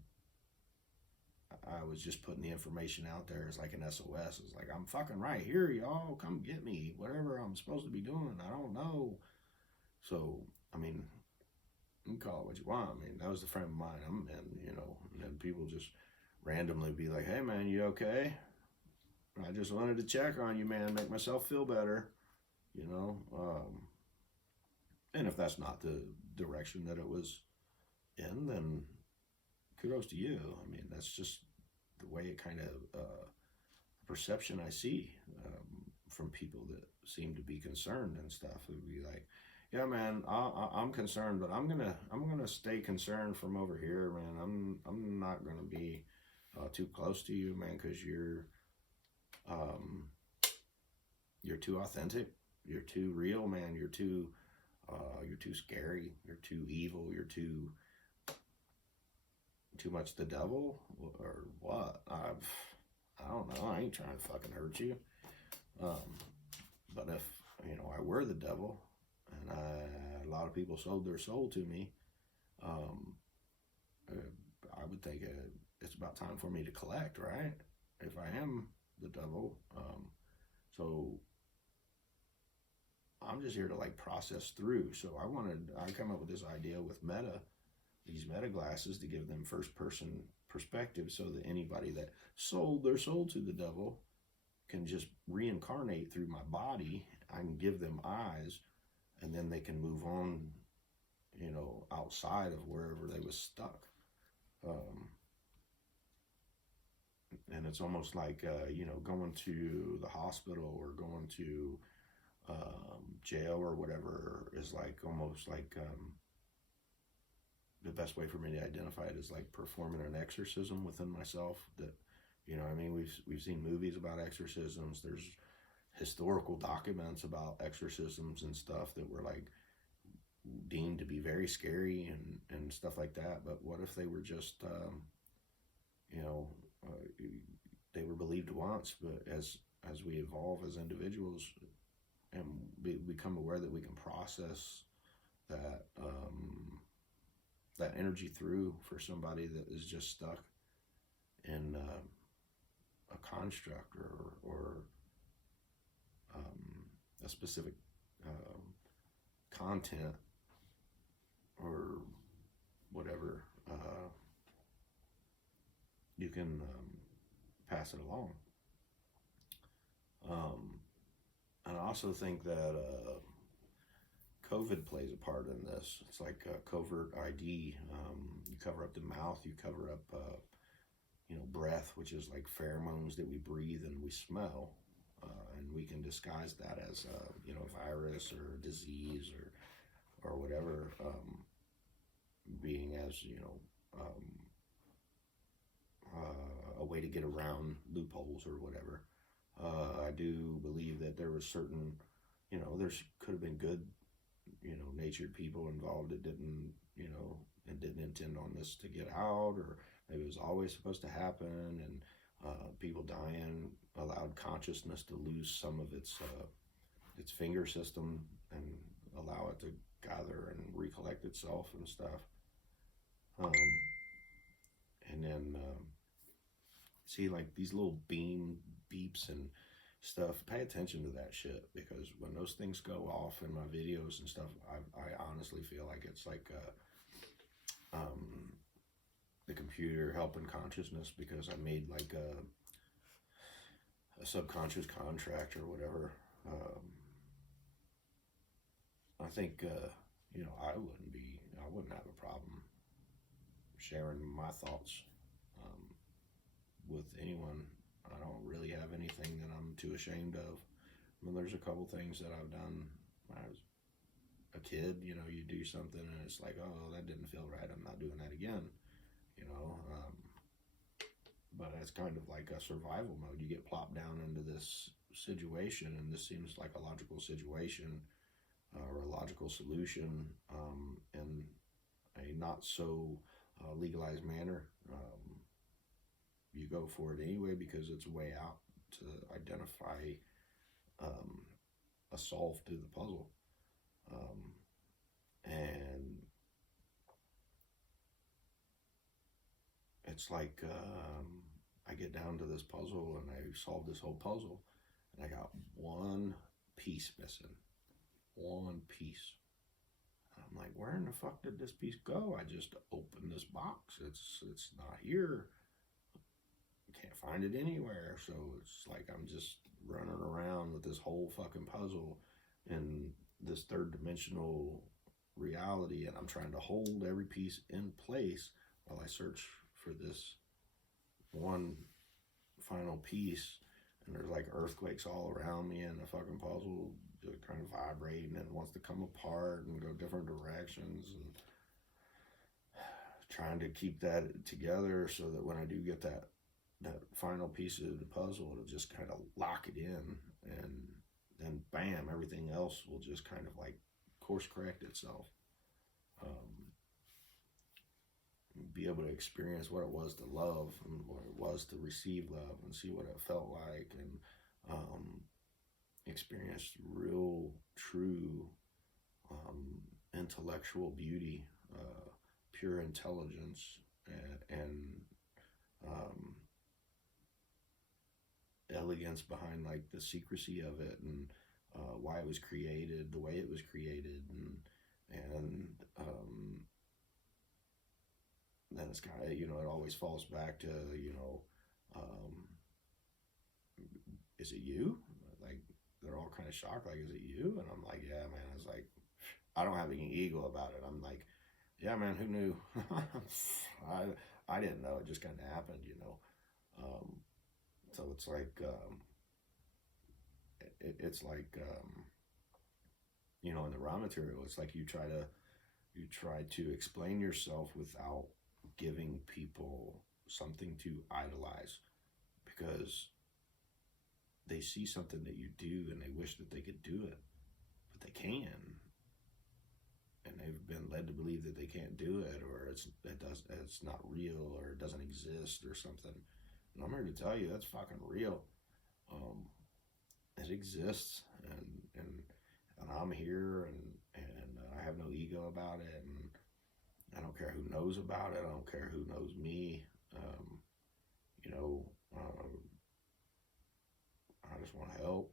I was just putting the information out there as like an SOS. It's like, I'm fucking right here, y'all. Come get me. Whatever I'm supposed to be doing, I don't know. So, I mean, you can call it what you want. I mean, that was the frame of mind I'm in, you know. And then people just randomly be like, hey, man, you okay? I just wanted to check on you, man, make myself feel better, you know. And if that's not the direction that it was in, then kudos to you. I mean, that's just the way it kind of perception I see from people that seem to be concerned and stuff. It would be like, yeah, man, I'm concerned, but I'm gonna stay concerned from over here, man. I'm not gonna be too close to you, man, because you're too authentic, you're too real, man. You're too scary, you're too evil, you're too much the devil, or what? I don't know. I ain't trying to fucking hurt you. But if, you know, I were the devil, and a lot of people sold their soul to me, I would think it's about time for me to collect, right? If I am the devil. So I'm just here to, like, process through. So I come up with this idea with these meta glasses, to give them first person perspective, so that anybody that sold their soul to the devil can just reincarnate through my body. I can give them eyes, and then they can move on, you know, outside of wherever they was stuck. And it's almost like, you know, going to the hospital or going to jail or whatever is like almost like, the best way for me to identify it is like performing an exorcism within myself. That, you know, I mean, we've seen movies about exorcisms. There's historical documents about exorcisms and stuff that were like deemed to be very scary and stuff like that. But what if they were just, you know, they were believed once, but as we evolve as individuals and become aware that we can process that, that energy through for somebody that is just stuck in a construct or a specific content or whatever, you can pass it along. And I also think that COVID plays a part in this. It's like covert ID. You cover up the mouth, you cover up, you know, breath, which is like pheromones that we breathe and we smell. And we can disguise that as, you know, virus or disease or whatever, being as, you know, a way to get around loopholes or whatever. I do believe that there was certain, you know, could have been good, you know, natured people involved that didn't, you know, and didn't intend on this to get out, or maybe it was always supposed to happen, and people dying allowed consciousness to lose some of its finger system and allow it to gather and recollect itself and stuff. And then see, like, these little beeps and stuff, pay attention to that shit, because when those things go off in my videos and stuff, I honestly feel like it's like the computer helping consciousness, because I made like a subconscious contract or whatever. I think I wouldn't have a problem sharing my thoughts with anyone. I don't really have anything that I'm too ashamed of. I mean, there's a couple things that I've done when I was a kid. You know, you do something and it's like, oh, that didn't feel right. I'm not doing that again. You know, but it's kind of like a survival mode. You get plopped down into this situation, and this seems like a logical situation or a logical solution in a not so legalized manner. You go for it anyway because it's a way out to identify a solve to the puzzle. And it's like I get down to this puzzle and I solve this whole puzzle and I got one piece missing. One piece. I'm like, where in the fuck did this piece go? I just opened this box. It's not here. Can't find it anywhere. So it's like I'm just running around with this whole fucking puzzle in this third dimensional reality, and I'm trying to hold every piece in place while I search for this one final piece. And there's like earthquakes all around me, and the fucking puzzle just kind of vibrating and wants to come apart and go different directions, and trying to keep that together so that when I do get that final piece of the puzzle, it'll just kind of lock it in, and then bam, everything else will just kind of like course correct itself. Be able to experience what it was to love and what it was to receive love and see what it felt like, and experience real, true intellectual beauty, pure intelligence, and elegance behind like the secrecy of it, and why it was created, the way it was created, and then it's kind of, it always falls back to, is it you? Like, they're all kind of shocked, like, is it you? And I'm like, yeah, man. It's like, I don't have any ego about it. I'm like, yeah, man, who knew? I didn't know. It just kind of happened, so it's like, it's like, in the raw material, it's like you try to explain yourself without giving people something to idolize, because they see something that you do and they wish that they could do it, but they can, and they've been led to believe that they can't do it, or it's not real, or it doesn't exist, or something. And I'm here to tell you that's fucking real. It exists, and I'm here, and I have no ego about it, and I don't care who knows about it. I don't care who knows me. I just want to help.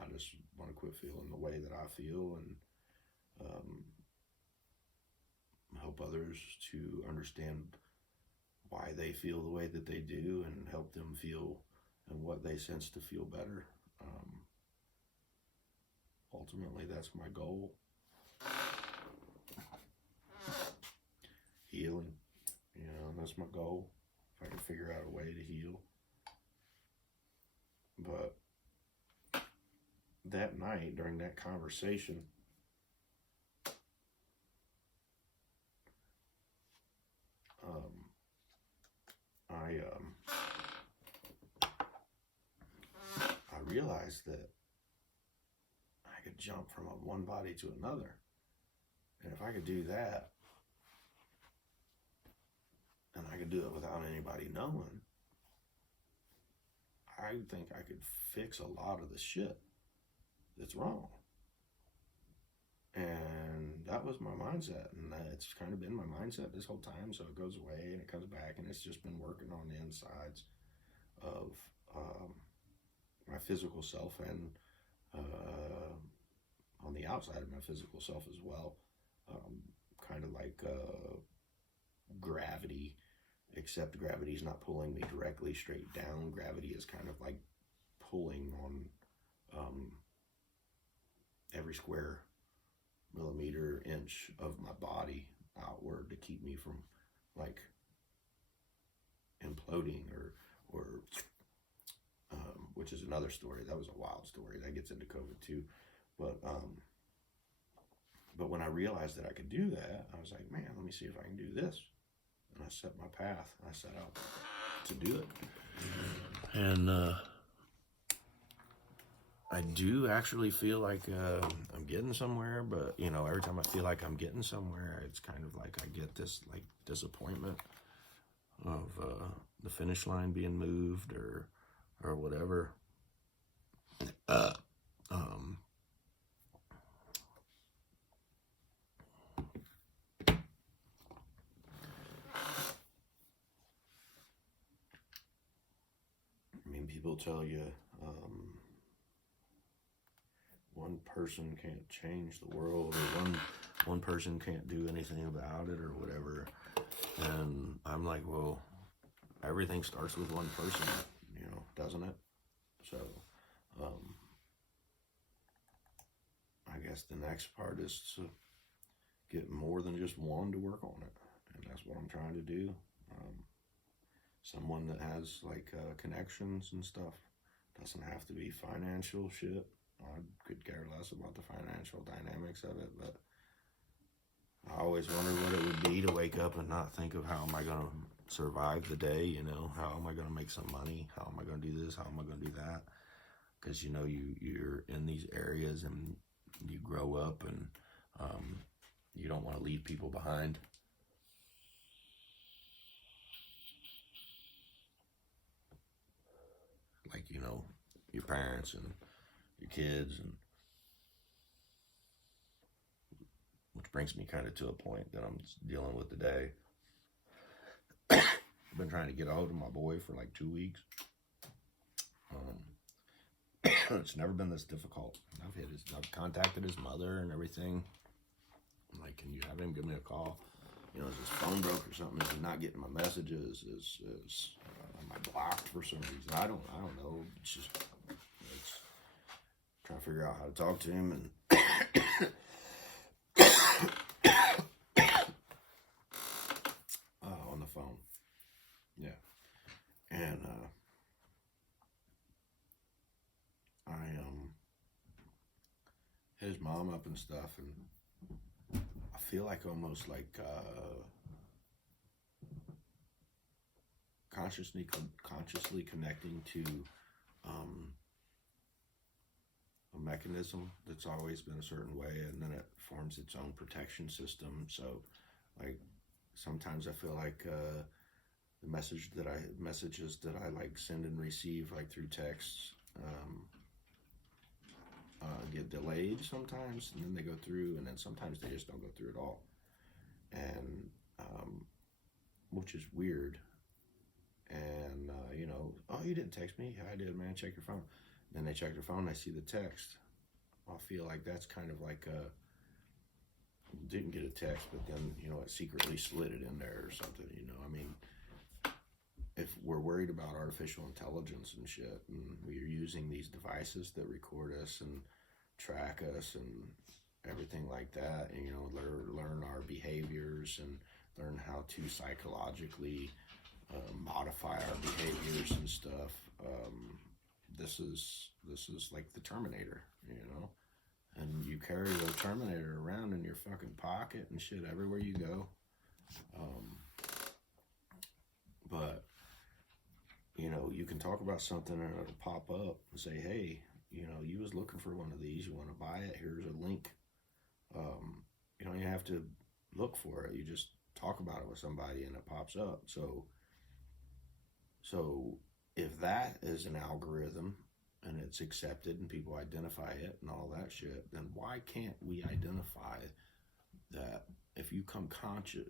I just want to quit feeling the way that I feel, and help others to understand why they feel the way that they do, and help them feel and what they sense to feel better. Ultimately, that's my goal. Healing, that's my goal. If I can figure out a way to heal. But that night, during that conversation, I realized that I could jump from one body to another. And if I could do that, and I could do it without anybody knowing, I think I could fix a lot of the shit that's wrong. And that was my mindset, and it's kind of been my mindset this whole time. So it goes away and it comes back, and it's just been working on the insides of my physical self, and on the outside of my physical self as well. Kind of like gravity, except gravity is not pulling me directly straight down. Gravity is kind of like pulling on every square millimeter, inch of my body outward to keep me from like imploding or which is another story. That was a wild story. That gets into COVID too. But when I realized that I could do that, I was like, man, let me see if I can do this. And I set my path. I set out to do it. And I do actually feel like I'm getting somewhere, but you know, every time I feel like I'm getting somewhere, it's kind of like I get this like disappointment of the finish line being moved or whatever. I mean, people tell you one person can't change the world, or one person can't do anything about it, or whatever. And I'm like, well, everything starts with one person, you know, doesn't it? So, I guess the next part is to get more than just one to work on it, and that's what I'm trying to do. Someone that has like connections and stuff. Doesn't have to be financial shit. I could care less about the financial dynamics of it, but I always wondered what it would be to wake up and not think of how am I going to survive the day, you know, how am I going to make some money, how am I going to do this, how am I going to do that, because, you know, you're in these areas and you grow up and you don't want to leave people behind. Like, you know, your parents and your kids, and which brings me kind of to a point that I'm dealing with today. I've been trying to get a hold of my boy for like 2 weeks. It's never been this difficult. I've contacted his mother and everything. I'm like, can you have him give me a call? You know, is his phone broke or something? Is he not getting my messages? Am I blocked for some reason? I don't know. It's trying to figure out how to talk to him and on the phone. Yeah. And I hit his mom up and stuff, and I feel like almost like consciously connecting to a mechanism that's always been a certain way, and then it forms its own protection system. So like sometimes I feel like the messages that I like send and receive like through texts get delayed sometimes, and then they go through, and then sometimes they just don't go through at all, and which is weird. And you know, oh, you didn't text me? Yeah, I did, man. Check your phone. Then they check their phone, I see the text. I feel like that's kind of like didn't get a text, but then, you know, it secretly slid it in there or something, you know. I mean, if we're worried about artificial intelligence and shit, and we're using these devices that record us and track us and everything like that, and, you know, learn our behaviors and learn how to psychologically modify our behaviors and stuff. This is like the Terminator, you know, and you carry the Terminator around in your fucking pocket and shit everywhere you go. But you know, you can talk about something and it'll pop up and say, hey, you know, you was looking for one of these, you want to buy it, here's a link. You don't even have to look for it, you just talk about it with somebody and it pops up. So if that is an algorithm and it's accepted and people identify it and all that shit, then why can't we identify that? If you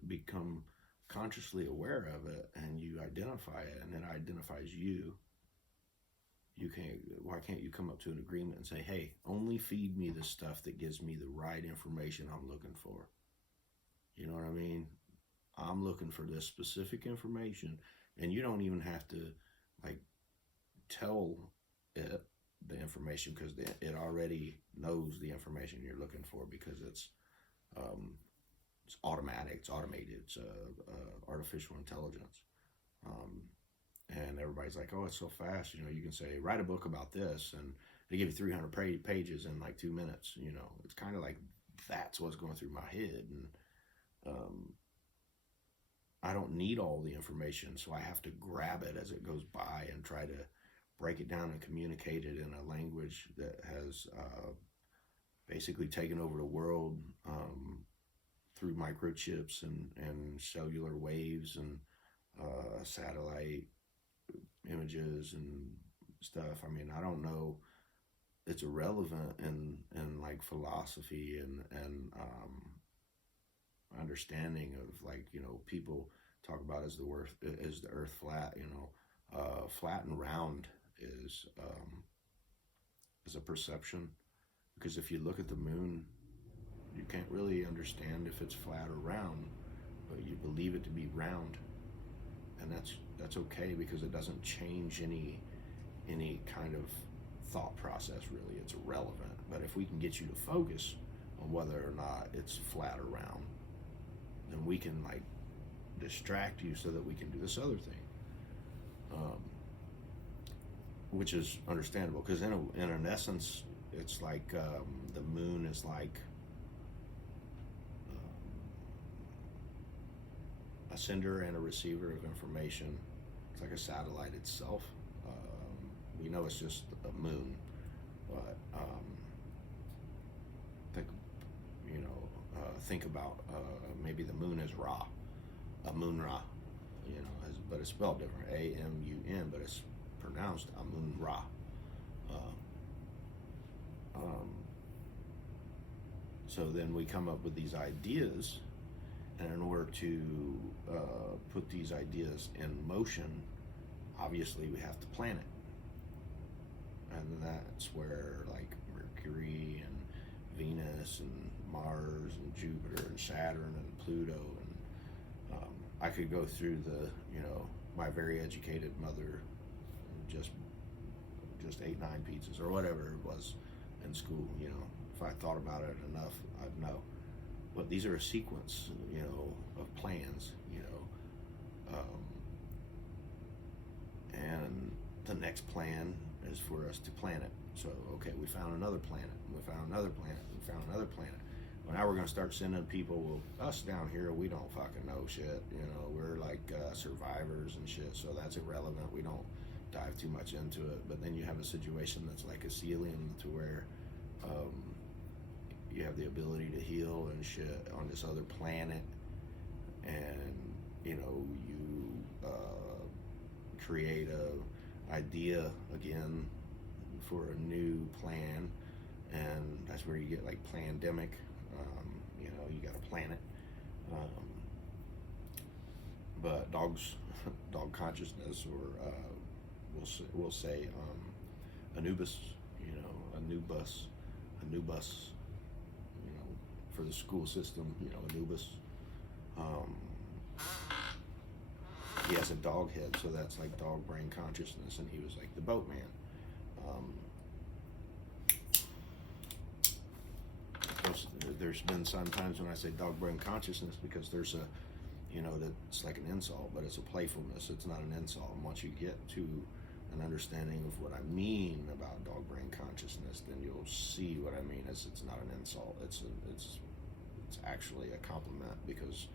become consciously aware of it and you identify it and it identifies you, why can't you come up to an agreement and say, hey, only feed me the stuff that gives me the right information I'm looking for? You know what I mean? I'm looking for this specific information, and you don't even have to like tell it, the information, because it already knows the information you're looking for, because it's automatic, it's automated, it's artificial intelligence. Um, and everybody's like, oh, it's so fast. You can say, write a book about this, and they give you 300 pages in like 2 minutes. It's kind of like that's what's going through my head. And I don't need all the information, so I have to grab it as it goes by and try to break it down and communicate it in a language that has basically taken over the world through microchips and cellular waves and satellite images and stuff. I mean, I don't know. It's irrelevant in like philosophy and understanding of, like, people talk about is the earth flat. Flat and round is a perception, because if you look at the moon, you can't really understand if it's flat or round, but you believe it to be round, and that's okay, because it doesn't change any kind of thought process. Really, it's irrelevant. But if we can get you to focus on whether or not it's flat or round, then we can like distract you so that we can do this other thing, which is understandable, because in an essence, it's like the moon is like a sender and a receiver of information. It's like a satellite itself. We know it's just a moon, but think about maybe the moon is Ra, a moon Ra, but it's spelled different, AMUN, but it's pronounced Amun Ra. So then we come up with these ideas, and in order to put these ideas in motion, obviously we have to plan it. And that's where like Mercury and Venus and Mars and Jupiter and Saturn and Pluto, and I could go through my very educated mother just ate 9 pizzas or whatever it was in school. If I thought about it enough, I'd know. But these are a sequence, of plans, and the next plan is for us to plan it. So, okay, we found another planet, and we found another planet, and we found another planet. Well, now we're going to start sending people. Well, us down here, we don't fucking know shit. We're like survivors and shit, so that's irrelevant. We don't dive too much into it. But then you have a situation that's like a ceiling, to where you have the ability to heal and shit on this other planet, and you create a idea again for a new plan, and that's where you get like pandemic. You got a planet, but dog consciousness, or we'll say Anubis, Anubis, for the school system, Anubis. He has a dog head, so that's like dog brain consciousness, and he was like the boatman. There's been some times when I say dog brain consciousness, because there's that's like an insult, but it's a playfulness. It's not an insult. And once you get to an understanding of what I mean about dog brain consciousness, then you'll see what I mean. It's not an insult. It's actually a compliment, because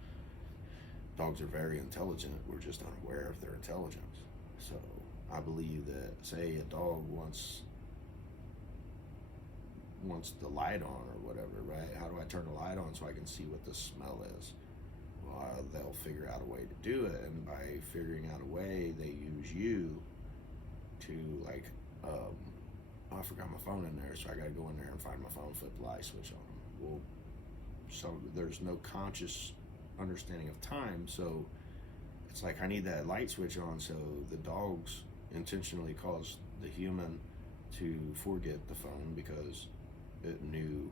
dogs are very intelligent. We're just unaware of their intelligence. So I believe that, say, a dog wants the light on or whatever, right? How do I turn the light on so I can see what the smell is? Well, they'll figure out a way to do it, and by figuring out a way, they use you to like, I forgot my phone in there, so I got to go in there and find my phone, flip the light switch on. Well, so there's no conscious understanding of time, so it's like I need that light switch on, so the dogs intentionally cause the human to forget the phone, because it knew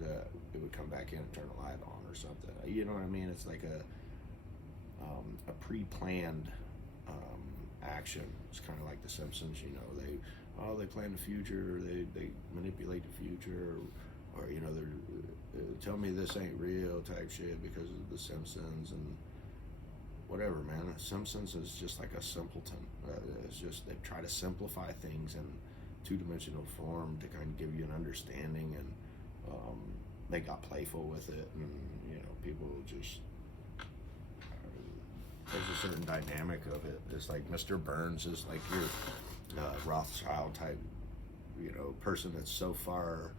that it would come back in and turn the light on or something. You know what I mean? It's like a pre-planned action. It's kind of like The Simpsons. oh, they plan the future, or they manipulate the future, or you know, they're tell me this ain't real type shit because of the Simpsons and whatever, man. Simpsons is just like a simpleton. It's just they try to simplify things in two-dimensional form to kind of give you an understanding, and they got playful with it, and you know, people just there's a certain dynamic of it. It's like Mr. Burns is like your Rothschild type, you know, person that's so far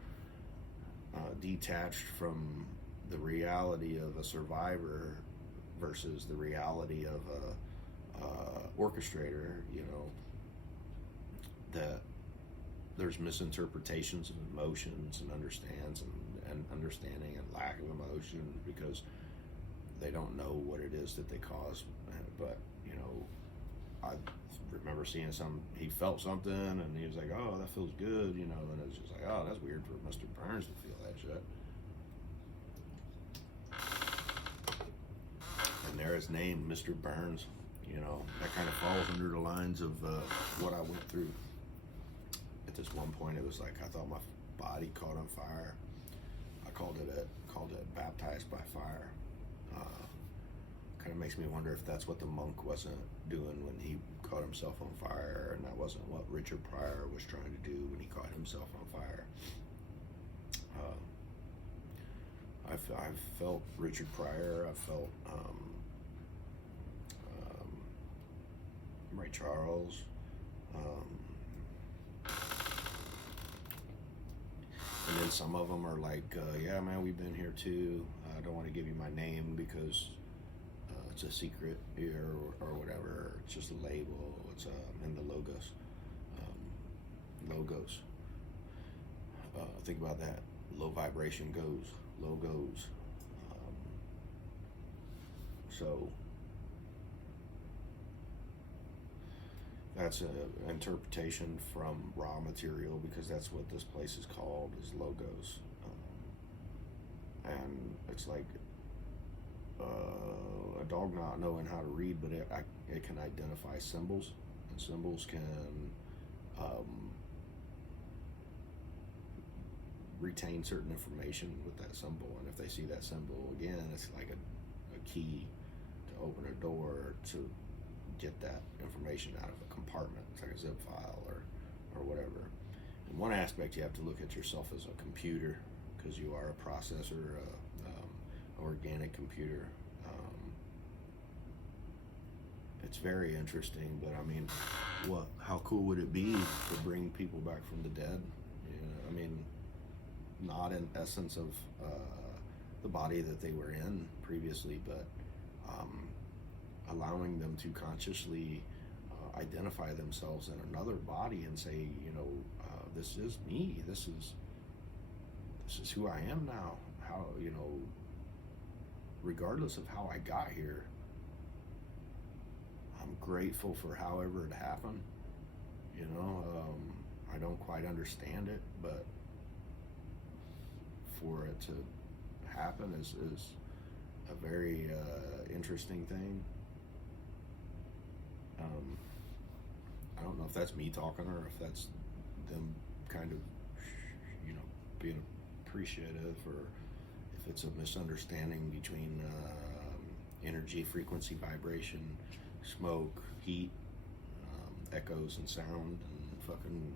detached from the reality of a survivor versus the reality of a orchestrator, you know, that there's misinterpretations of emotions and understanding and lack of emotion because they don't know what it is that they cause. But you know, I remember seeing he felt something and he was like, oh, that feels good, you know, and it's just like, oh, that's weird for Mr. Burns to feel that shit. And there is named Mr. Burns, you know, that kind of falls under the lines of what I went through. At this one point, it was like I thought my body caught on fire. I called it baptized by fire. Kind of makes me wonder if that's what the monk wasn't doing when he caught himself on fire, and that wasn't what Richard Pryor was trying to do when he caught himself on fire. I've felt Richard Pryor. I've felt Ray Charles. And then some of them are like, yeah, man, we've been here too. I don't want to give you my name because it's a secret here or whatever. It's just a label. It's in the logos. Logos. Think about that. Low vibration goes. Logos. So that's an interpretation from raw material because that's what this place is called, is logos. And it's like a dog not knowing how to read, but it can identify symbols, and symbols can retain certain information with that symbol. And if they see that symbol again, it's like a key to open a door to get that information out of a compartment. It's like a zip file or whatever. In one aspect, you have to look at yourself as a computer because you are a processor, organic computer. It's very interesting, but I mean, how cool would it be to bring people back from the dead? You know, I mean, not in essence of the body that they were in previously, but allowing them to consciously identify themselves in another body and say, you know, this is me. This is who I am now. How, you know, regardless of how I got here, I'm grateful for however it happened. You know, I don't quite understand it, but for it to happen is a very interesting thing. I don't know if that's me talking or if that's them kind of, you know, being appreciative, or if it's a misunderstanding between energy, frequency, vibration, smoke, heat, echoes and sound, and fucking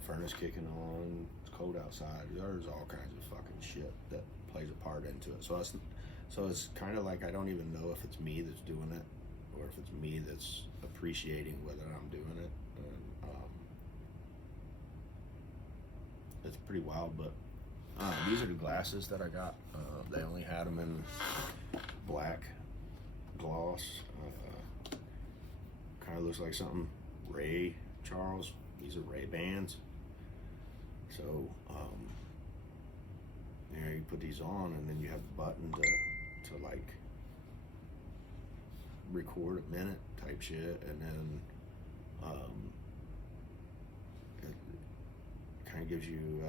furnace kicking on. It's cold outside. There's all kinds of fucking shit that plays a part into it. So it's kind of like I don't even know if it's me that's doing it or if it's me that's appreciating whether I'm doing it. And, it's pretty wild, but these are the glasses that I got. They only had them in black gloss. Kind of looks like something Ray Charles. These are Ray-Bans. So you know, you put these on, and then you have the button to like record a minute type shit, and then it kind of gives you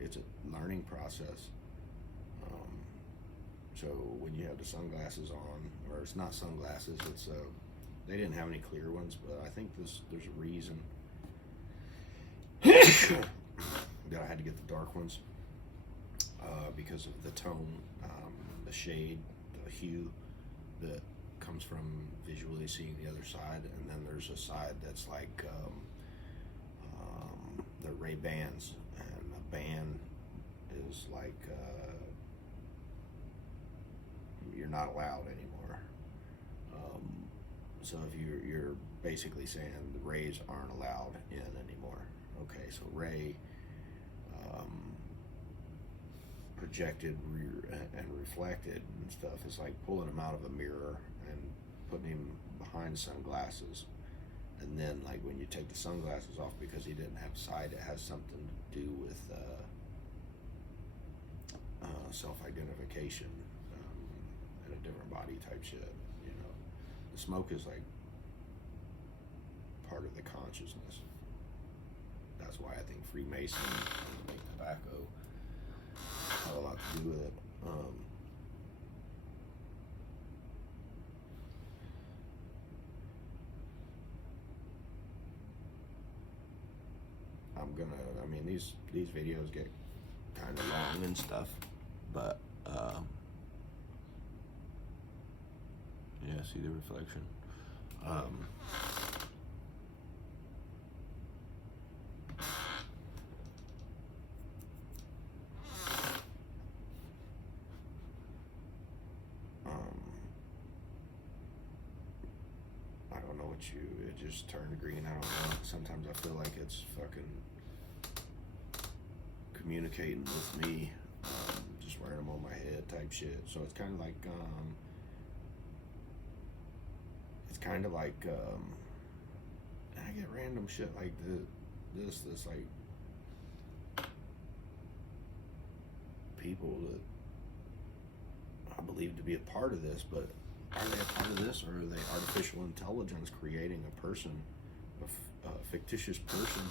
it's a learning process. So when you have the sunglasses on, or it's not sunglasses, it's they didn't have any clear ones, but I think there's a reason that I had to get the dark ones because of the tone, the shade, the hue that comes from visually seeing the other side. And then there's a side that's like the Ray-Bans, and a band is like you're not allowed anymore. So if you're basically saying the rays aren't allowed in anymore. Okay, so Ray projected and reflected and stuff is like pulling him out of a mirror and putting him behind sunglasses. And then, like, when you take the sunglasses off because he didn't have sight, it has something to do with self-identification and a different body type shit. You know, the smoke is like part of the consciousness. That's why I think Freemason and like tobacco have a lot to do with it. I mean, these videos get kind of long and stuff, but yeah, see the reflection. I don't know it just turned green. I don't know. Sometimes I feel like it's fucking communicating with me, just wearing them on my head type shit. So it's kind of like, I get random shit like this like people that I believe to be a part of this, but are they a part of this, or are they artificial intelligence creating a person, a fictitious person,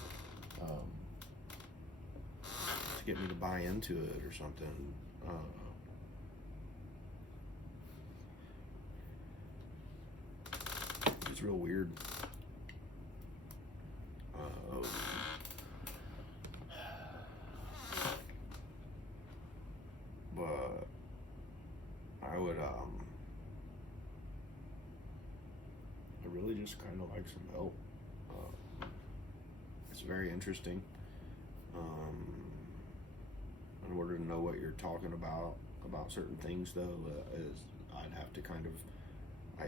to get me to buy into it or something? It's real weird. But I would I really just kind of like some help. It's very interesting. In order to know what you're talking about certain things, though, is I'd have to kind of,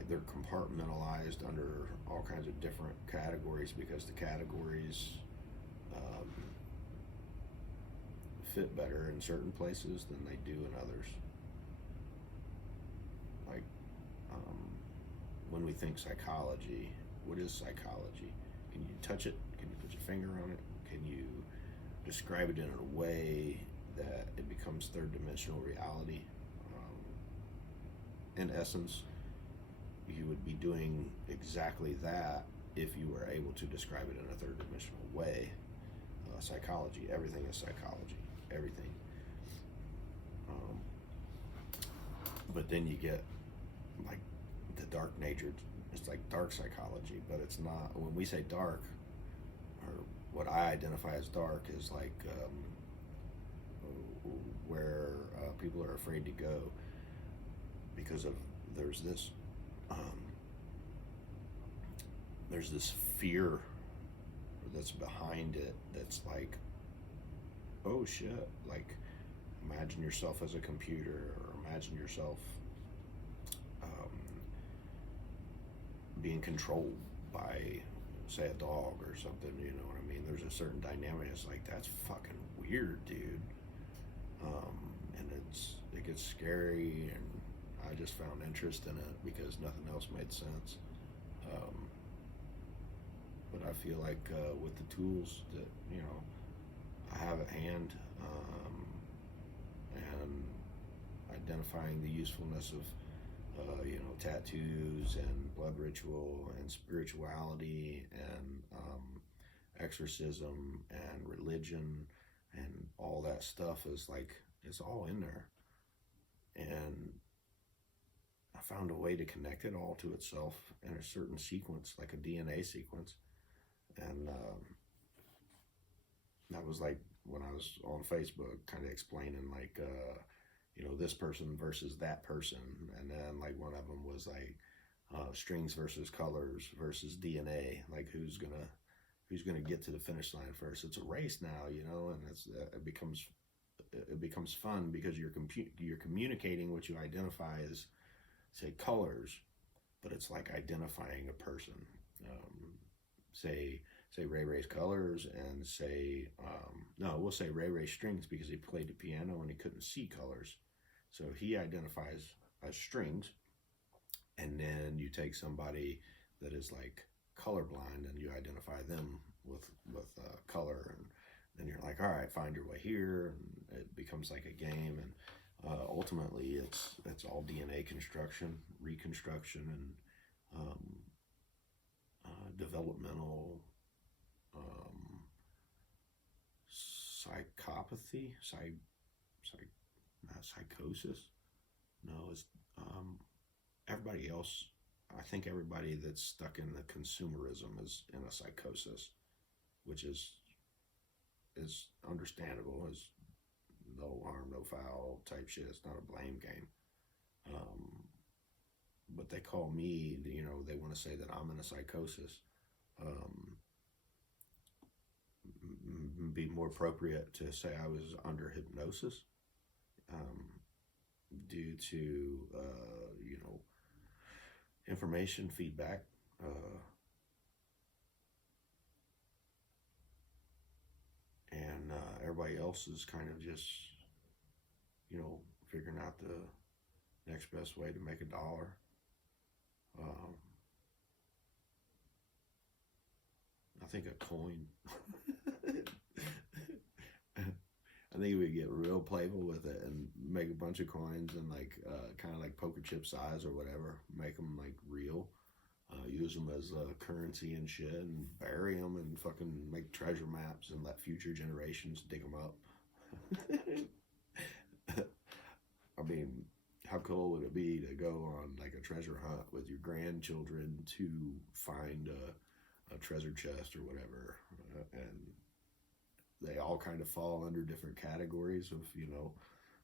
they're compartmentalized under all kinds of different categories, because the categories fit better in certain places than they do in others. Like, when we think psychology, what is psychology? Can you touch it? Can you put your finger on it? Can you describe it in a way that it becomes third dimensional reality? In essence, you would be doing exactly that if you were able to describe it in a third dimensional way. Psychology, everything is psychology, everything. But then you get like the dark nature. It's like dark psychology, but it's not. When we say dark, or what I identify as dark, is like where people are afraid to go because of there's this fear that's behind it, that's like, oh shit, like imagine yourself as a computer, or imagine yourself being controlled by, say, a dog or something, you know what I mean? There's a certain dynamic. It's like, that's fucking weird, dude. And it gets scary, and I just found interest in it because nothing else made sense. But I feel like with the tools that, you know, I have at hand, and identifying the usefulness of you know, tattoos and blood ritual and spirituality and exorcism and religion and all that stuff is like, it's all in there. And I found a way to connect it all to itself in a certain sequence, like a DNA sequence. And that was like when I was on Facebook, kind of explaining like, this person versus that person, and then like one of them was like strings versus colors versus DNA, like who's gonna get to the finish line first. It's a race now, and it becomes fun because you're communicating what you identify as, say, colors, but it's like identifying a person. Say Ray Ray's colors, and say no, we'll say Ray Ray strings because he played the piano and he couldn't see colors, so he identifies as strings. And then you take somebody that is like colorblind and you identify them with color, and then you're like, all right, find your way here, and it becomes like a game. And ultimately, it's all DNA construction, reconstruction, and developmental psychopathy, not psychosis. No, it's everybody else. I think everybody that's stuck in the consumerism is in a psychosis, which is understandable. Is no harm, no foul type shit. It's not a blame game. But they call me, they want to say that I'm in a psychosis. Be more appropriate to say I was under hypnosis, due to, information feedback. And everybody else is kind of just, figuring out the next best way to make a dollar. I think a coin. I think we get real playful with it and make a bunch of coins and like kind of like poker chip size or whatever. Make them like real. Use them as currency and shit, and bury them and fucking make treasure maps and let future generations dig them up. I mean, how cool would it be to go on like a treasure hunt with your grandchildren to find a treasure chest or whatever, and they all kind of fall under different categories of,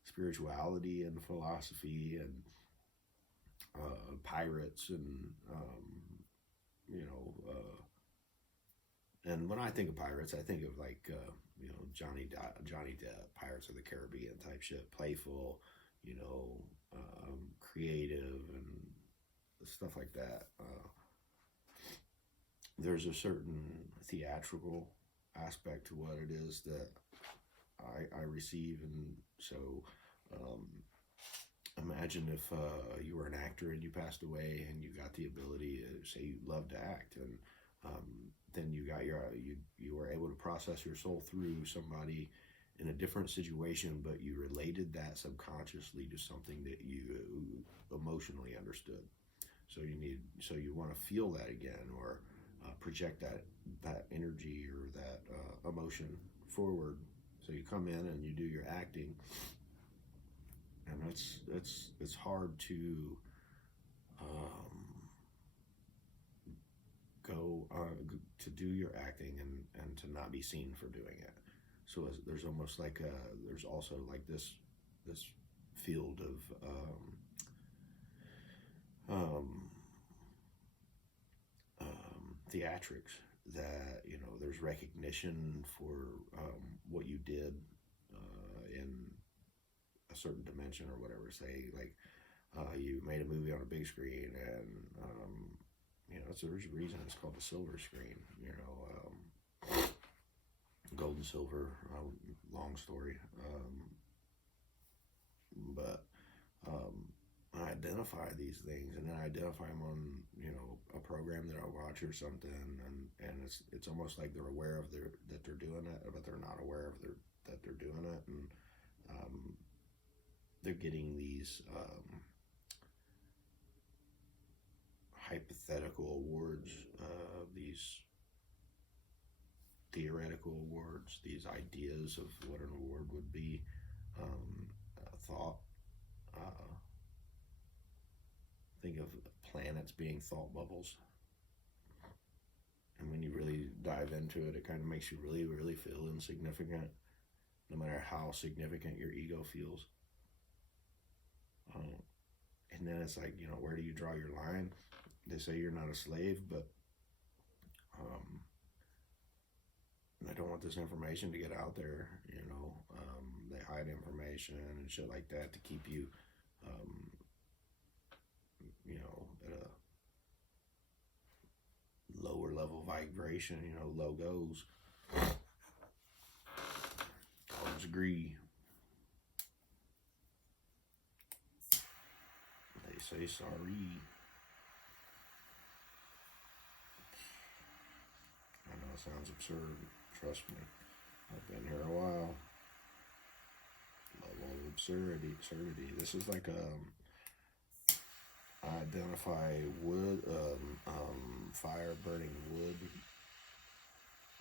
spirituality and philosophy and pirates and, and when I think of pirates, I think of like, Johnny Depp, Pirates of the Caribbean type shit, playful, creative and stuff like that. There's a certain theatrical aspect to what it is that I receive, and so imagine if you were an actor and you passed away and you got the ability to say you love to act, and then you were able to process your soul through somebody in a different situation, but you related that subconsciously to something that you emotionally understood. So you want to feel that again, or project that energy or that emotion forward. So you come in and you do your acting, and it's hard to go to do your acting and to not be seen for doing it. So there's almost like there's also like this field of theatrics that there's recognition for what you did in a certain dimension or whatever. Say like you made a movie on a big screen, and there's a reason it's called the silver screen. Gold and silver, long story, but I identify these things, and then I identify them on a program that I watch or something, and it's almost like they're aware of that they're doing it, but they're not aware of that they're doing it, and they're getting these hypothetical awards, these theoretical awards, these ideas of what an award would be, thought. Think of planets being thought bubbles, And when you really dive into it, it kind of makes you really, really feel insignificant, no matter how significant your ego feels. And then it's like, you know, where do you draw your line? They say you're not a slave, but I don't want this information to get out there, you know. They hide information and shit like that to keep you, you know, at a lower level vibration, you know, logos. Colors agree. They say sorry. I know it sounds absurd. Trust me. I've been here a while. Level of absurdity. This is like identify wood, fire burning wood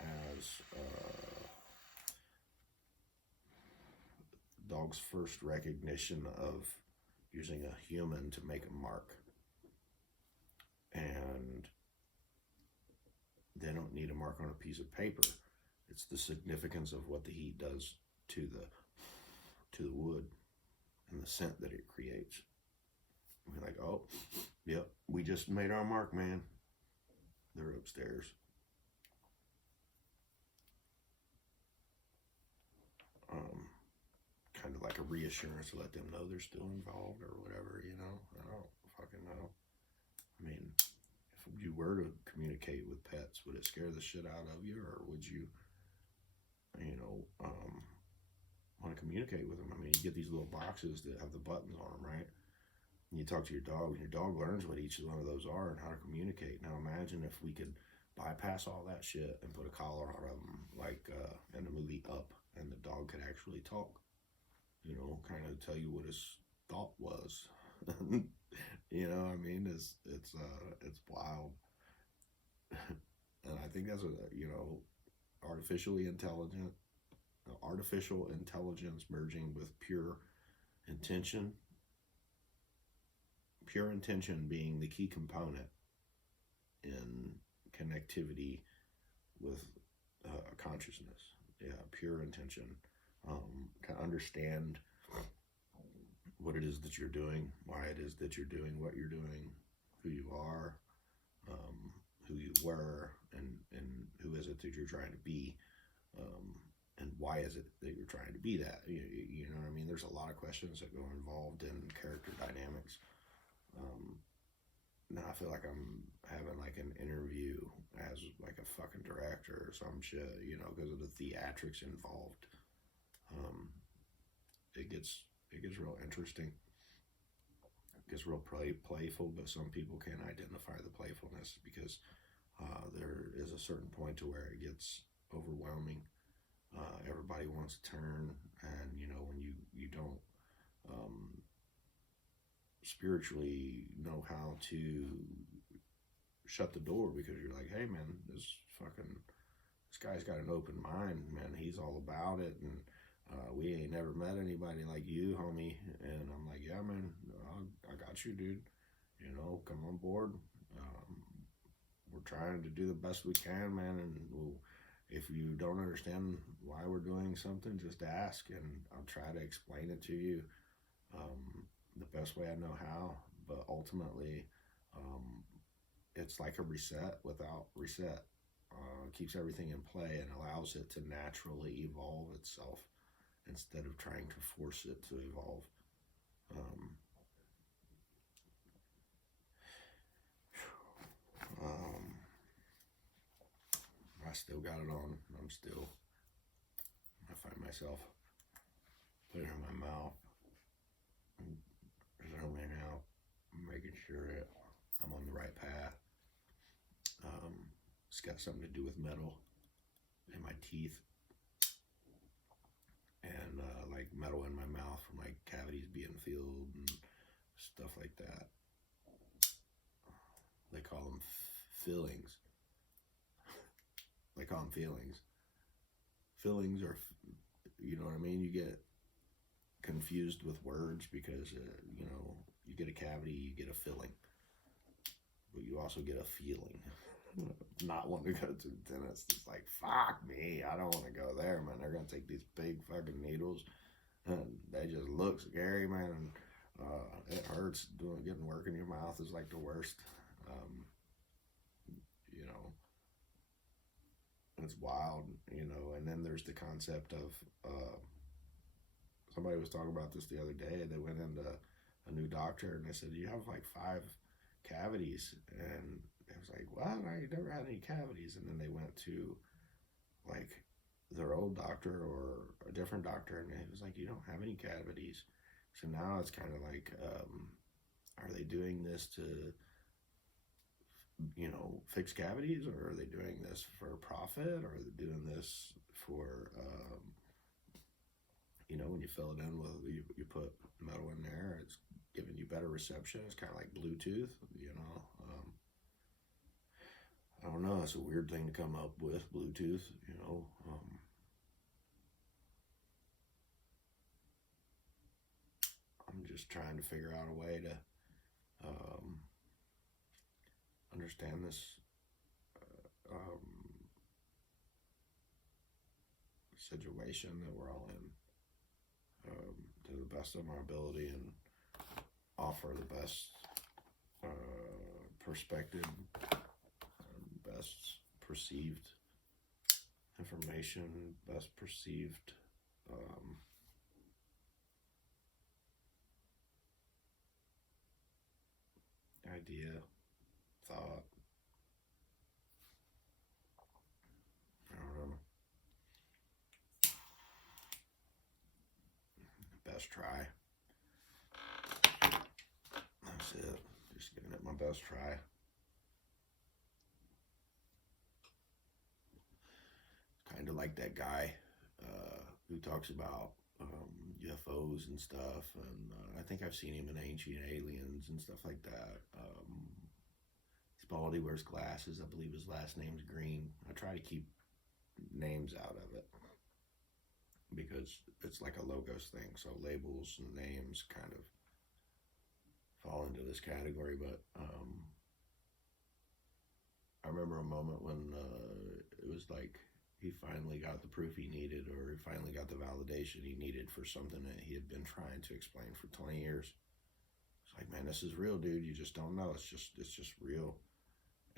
as dog's first recognition of using a human to make a mark. And they don't need a mark on a piece of paper. It's the significance of what the heat does to the wood and the scent that it creates. We're like, oh, yep, we just made our mark, man. They're upstairs. Kind of like a reassurance to let them know they're still involved or whatever, you know. I don't fucking know. I mean, if you were to communicate with pets, would it scare the shit out of you, or would you, you know, want to communicate with them? I mean, you get these little boxes that have the buttons on them, right? And you talk to your dog, and your dog learns what each one of those are and how to communicate. Now imagine if we could bypass all that shit and put a collar on them, like in the movie Up, and the dog could actually talk. You know, kind of tell you what his thought was. You know, I mean, it's wild. And I think that's you know, artificial intelligence merging with pure intention. Pure intention being the key component in connectivity with consciousness. Yeah, pure intention. To understand what it is that you're doing, why it is that you're doing what you're doing, who you are, who you were, and who is it that you're trying to be, and why is it that you're trying to be that? You know what I mean? There's a lot of questions that go involved in character dynamics. Now I feel like I'm having like an interview as like a fucking director or some shit, you know, because of the theatrics involved. It gets real interesting. It gets real playful, but some people can't identify the playfulness because there is a certain point to where it gets overwhelming. Everybody wants to turn, and you know, when you don't spiritually know how to shut the door, because you're like, hey man, this guy's got an open mind, man. He's all about it, and we ain't never met anybody like you, homie. And I'm like, yeah, man, I got you, dude. You know, come on board. We're trying to do the best we can, man. And if you don't understand why we're doing something, just ask, and I'll try to explain it to you the best way I know how. But ultimately, it's like a reset without reset. Keeps everything in play and allows it to naturally evolve itself instead of trying to force it to evolve. I still got it on. I find myself putting it in my mouth, zooming out, making sure that I'm on the right path. It's got something to do with metal in my teeth, and like metal in my mouth from like cavities being filled and stuff like that. They call them fillings. They call them feelings. Fillings are, you know what I mean? You get confused with words because, you know, you get a cavity, you get a filling, but you also get a feeling. not wanting to go to the dentist. It's like, fuck me, I don't want to go there, man. They're gonna take these big fucking needles, and they just look scary, man. And it hurts. Getting work in your mouth is like the worst. You know, it's wild. You know, and then there's the concept of somebody was talking about this the other day. They went into a new doctor and they said, you have like 5 cavities, and it was like, what? I never had any cavities. And then they went to like their old doctor or a different doctor, and it was like, you don't have any cavities. So now it's kind of like, are they doing this to, you know, fix cavities, or are they doing this for profit, or are they doing this for, you know, when you fill it in with, you put metal in there, it's giving you better reception. It's kind of like Bluetooth, you know. I don't know. It's a weird thing to come up with, Bluetooth, you know. I'm just trying to figure out a way to understand this situation that we're all in to the best of my ability, and offer the best perspective, best perceived information, best perceived idea, thought. I don't know. Best try. That's it. Just giving it my best try. Kind of like that guy who talks about UFOs and stuff, and I think I've seen him in Ancient Aliens and stuff like that. He's bald, he wears glasses. I believe his last name's Green. I try to keep names out of it because it's like a logos thing, so labels and names kind of fall into this category. But I remember a moment when it was like he finally got the proof he needed, or he finally got the validation he needed for something that he had been trying to explain for 20 years. It's like, man, this is real, dude. You just don't know. It's just real.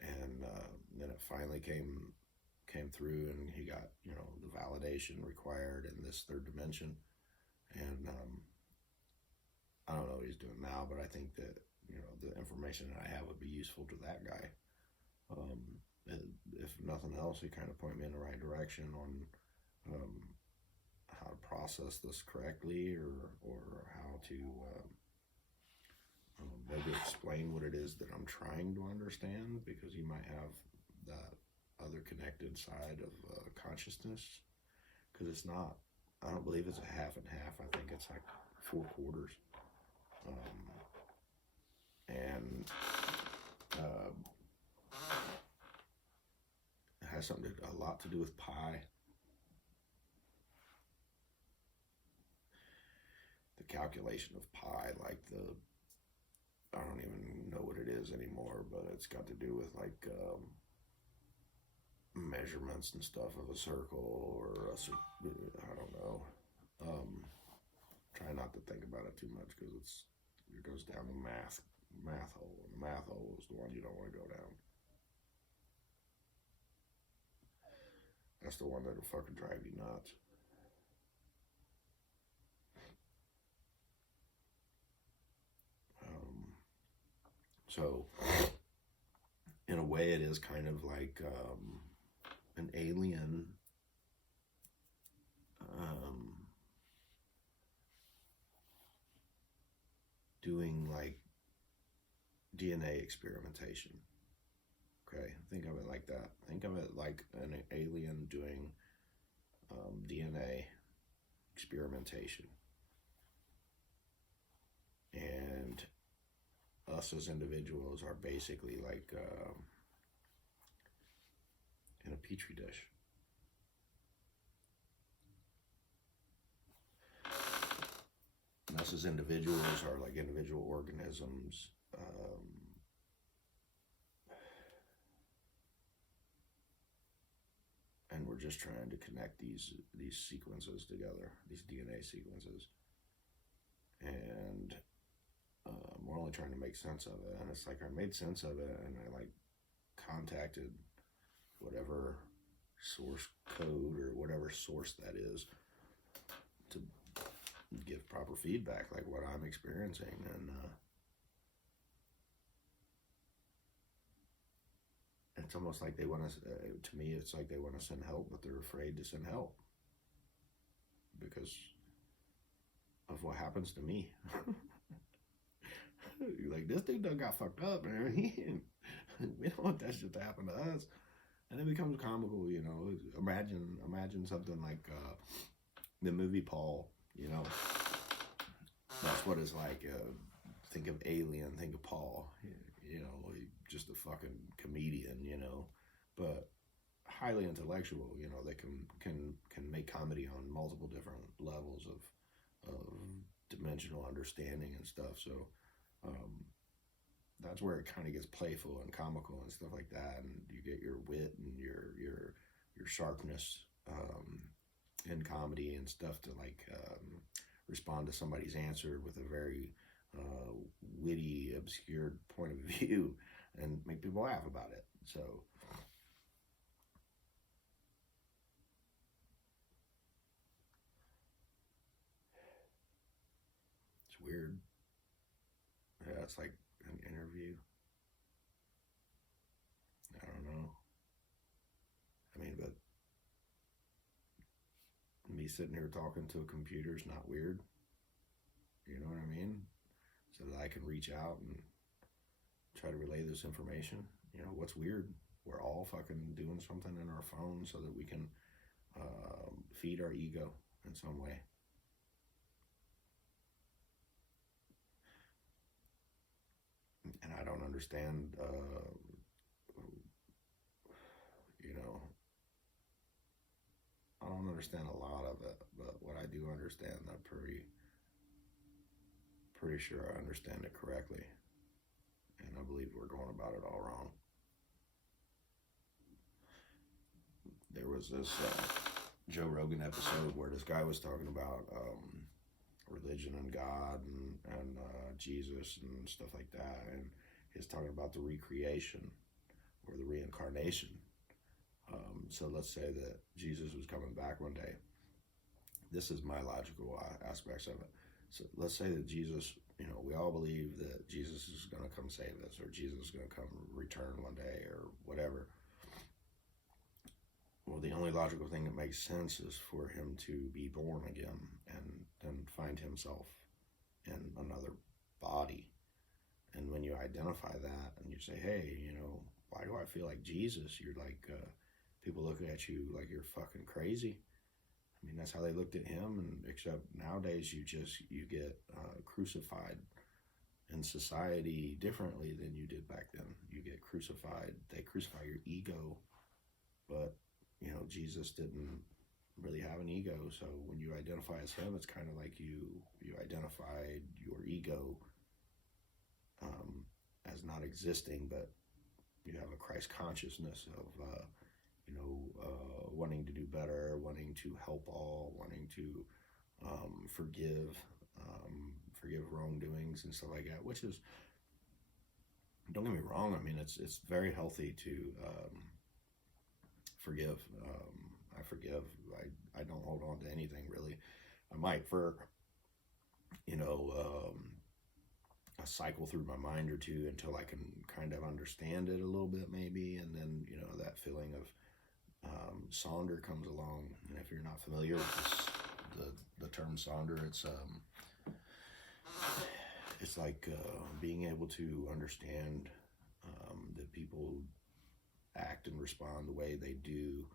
And then it finally came through, and he got, you know, the validation required in this third dimension. And I don't know what he's doing now, but I think that, you know, the information that I have would be useful to that guy. If nothing else, he kind of point me in the right direction on how to process this correctly, or how to maybe explain what it is that I'm trying to understand, because he might have that other connected side of consciousness, because it's not, I don't believe it's a half and half. I think it's like 4 quarters. It has a lot to do with pi. The calculation of pi, like I don't even know what it is anymore, but it's got to do with like measurements and stuff of a circle, or I don't know. Try not to think about it too much, because it goes down the math hole, and the math hole is the one you don't want to go down. That's the one that'll fucking drive you nuts. So, in a way, it is kind of like an alien doing like DNA experimentation. Okay, think of it like that. Think of it like an alien doing DNA experimentation. And us as individuals are basically like in a petri dish. And us as individuals are like individual organisms. we're just trying to connect these sequences together, these DNA sequences, and we're only trying to make sense of it. And it's like I made sense of it, and I like contacted whatever source code or whatever source that is to give proper feedback, like what I'm experiencing. And it's almost like they want to me, it's like they want to send help, but they're afraid to send help because of what happens to me. You're like, this dude done got fucked up, man. We don't want that shit to happen to us. And it becomes comical, you know. Imagine something like the movie Paul, you know. That's what it's like. Think of Alien, think of Paul, you know, just a fucking comedian, you know, but highly intellectual, you know. They can make comedy on multiple different levels of dimensional understanding and stuff. So that's where it kind of gets playful and comical and stuff like that, and you get your wit and your sharpness in comedy and stuff to like respond to somebody's answer with a very witty, obscure point of view and make people laugh about it. So it's weird. Yeah, it's like an interview. I don't know. I mean, but me sitting here talking to a computer is not weird. You know what I mean? So that I can reach out and try to relay this information. You know, what's weird? We're all fucking doing something in our phone so that we can feed our ego in some way. And I don't understand, you know, I don't understand a lot of it, but what I do understand, I'm pretty sure I understand it correctly. And I believe we're going about it all wrong. There was this Joe Rogan episode where this guy was talking about religion and God and Jesus and stuff like that, and he's talking about the recreation or the reincarnation. So let's say that Jesus was coming back one day. This is my logical aspects of it. So let's say that Jesus, you know, we all believe that Jesus is going to come save us, or Jesus is going to come return one day, or whatever. Well, the only logical thing that makes sense is for him to be born again and then find himself in another body. And when you identify that and you say, hey, you know, why do I feel like Jesus? You're like, people look at you like you're fucking crazy. I mean, that's how they looked at him, and except nowadays you get crucified in society differently than you did back then. You get crucified. They crucify your ego, but you know, Jesus didn't really have an ego. So when you identify as him, it's kind of like you identified your ego as not existing, but you have a Christ consciousness of wanting to do better, wanting to help all, wanting to forgive wrongdoings and stuff like that. Which is, don't get me wrong. I mean, it's very healthy to forgive. I forgive. I don't hold on to anything really. I might for a cycle through my mind or two until I can kind of understand it a little bit maybe, and then that feeling of Sonder comes along. And if you're not familiar with the term Sonder, it's like being able to understand that people act and respond the way they do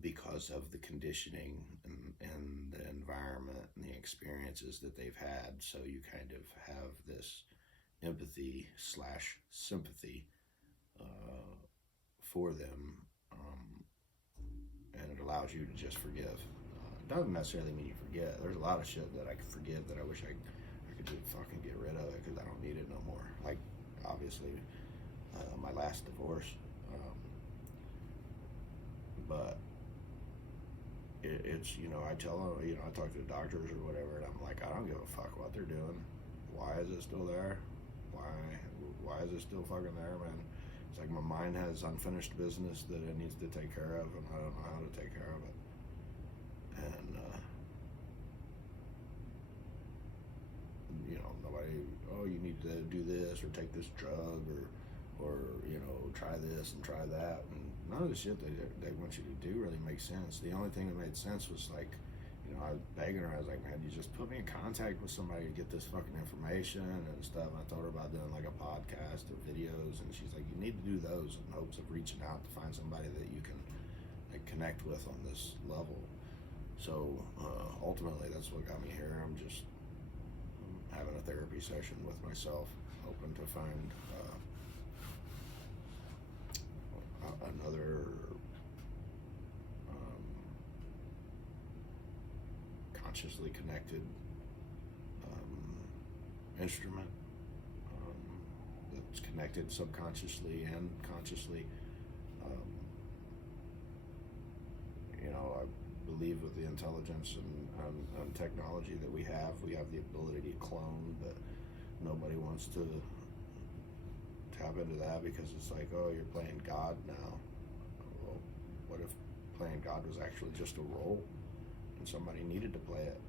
because of the conditioning and the environment and the experiences that they've had. So you kind of have this empathy / sympathy for them, and it allows you to just forgive. It doesn't necessarily mean you forget. There's a lot of shit that I could forgive that I wish I could just fucking get rid of it because I don't need it no more. Like, obviously, my last divorce, but it's, you know, I tell them, you know, I talk to the doctors or whatever, and I'm like, I don't give a fuck what they're doing. Why is it still there? Why is it still fucking there, man? It's like my mind has unfinished business that it needs to take care of, and I don't know how to take care of it. And you know, nobody, oh, you need to do this or take this drug or you know, try this and try that, and none of the shit they want you to do really makes sense. The only thing that made sense was like, you know, I was begging her. I was like, man, you just put me in contact with somebody to get this fucking information and stuff. And I told her about doing like a podcast or videos, and she's like, you need to do those in hopes of reaching out to find somebody that you can like connect with on this level. So ultimately, that's what got me here. I'm just having a therapy session with myself, hoping to find another consciously connected instrument that's connected subconsciously and consciously. You know, I believe with the intelligence and technology that we have the ability to clone, but nobody wants to tap into that because it's like, oh, you're playing God now. Well, what if playing God was actually just a role and somebody needed to play it?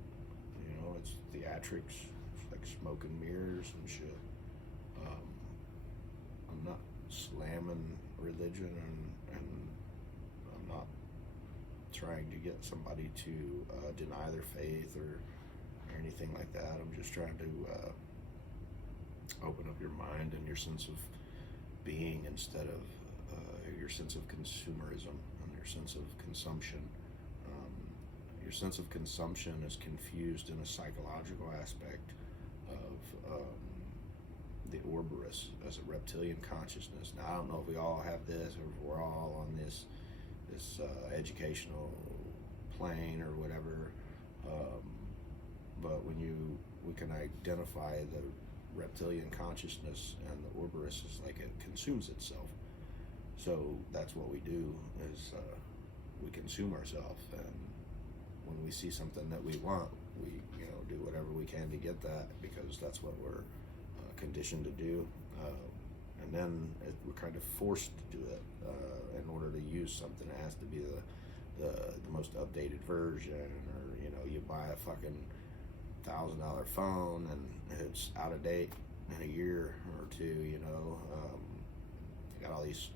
You know, it's theatrics, it's like smoke and mirrors and shit. I'm not slamming religion, and I'm not trying to get somebody to deny their faith or anything like that. I'm just trying to open up your mind and your sense of being instead of your sense of consumerism and your sense of consumption. Your sense of consumption is confused in a psychological aspect of the Ouroboros as a reptilian consciousness. Now, I don't know if we all have this or if we're all on this educational plane or whatever, but we can identify the reptilian consciousness, and the Ouroboros is like it consumes itself. So that's what we do is we consume ourselves, and when we see something that we want, we, you know, do whatever we can to get that because that's what we're conditioned to do, and then we're kind of forced to do it in order to use something. It has to be the most updated version, or you know, you buy a fucking $1,000 phone and it's out of date in a year or two. You know, you got all these,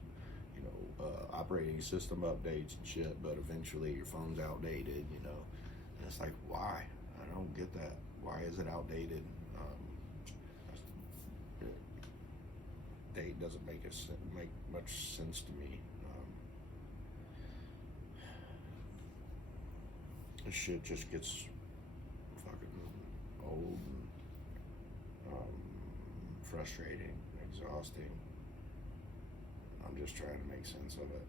you know, operating system updates and shit, but eventually your phone's outdated. You know, and it's like, why? I don't get that. Why is it outdated? Date doesn't make much sense to me. This shit just gets fucking old and frustrating, exhausting. I'm just trying to make sense of it.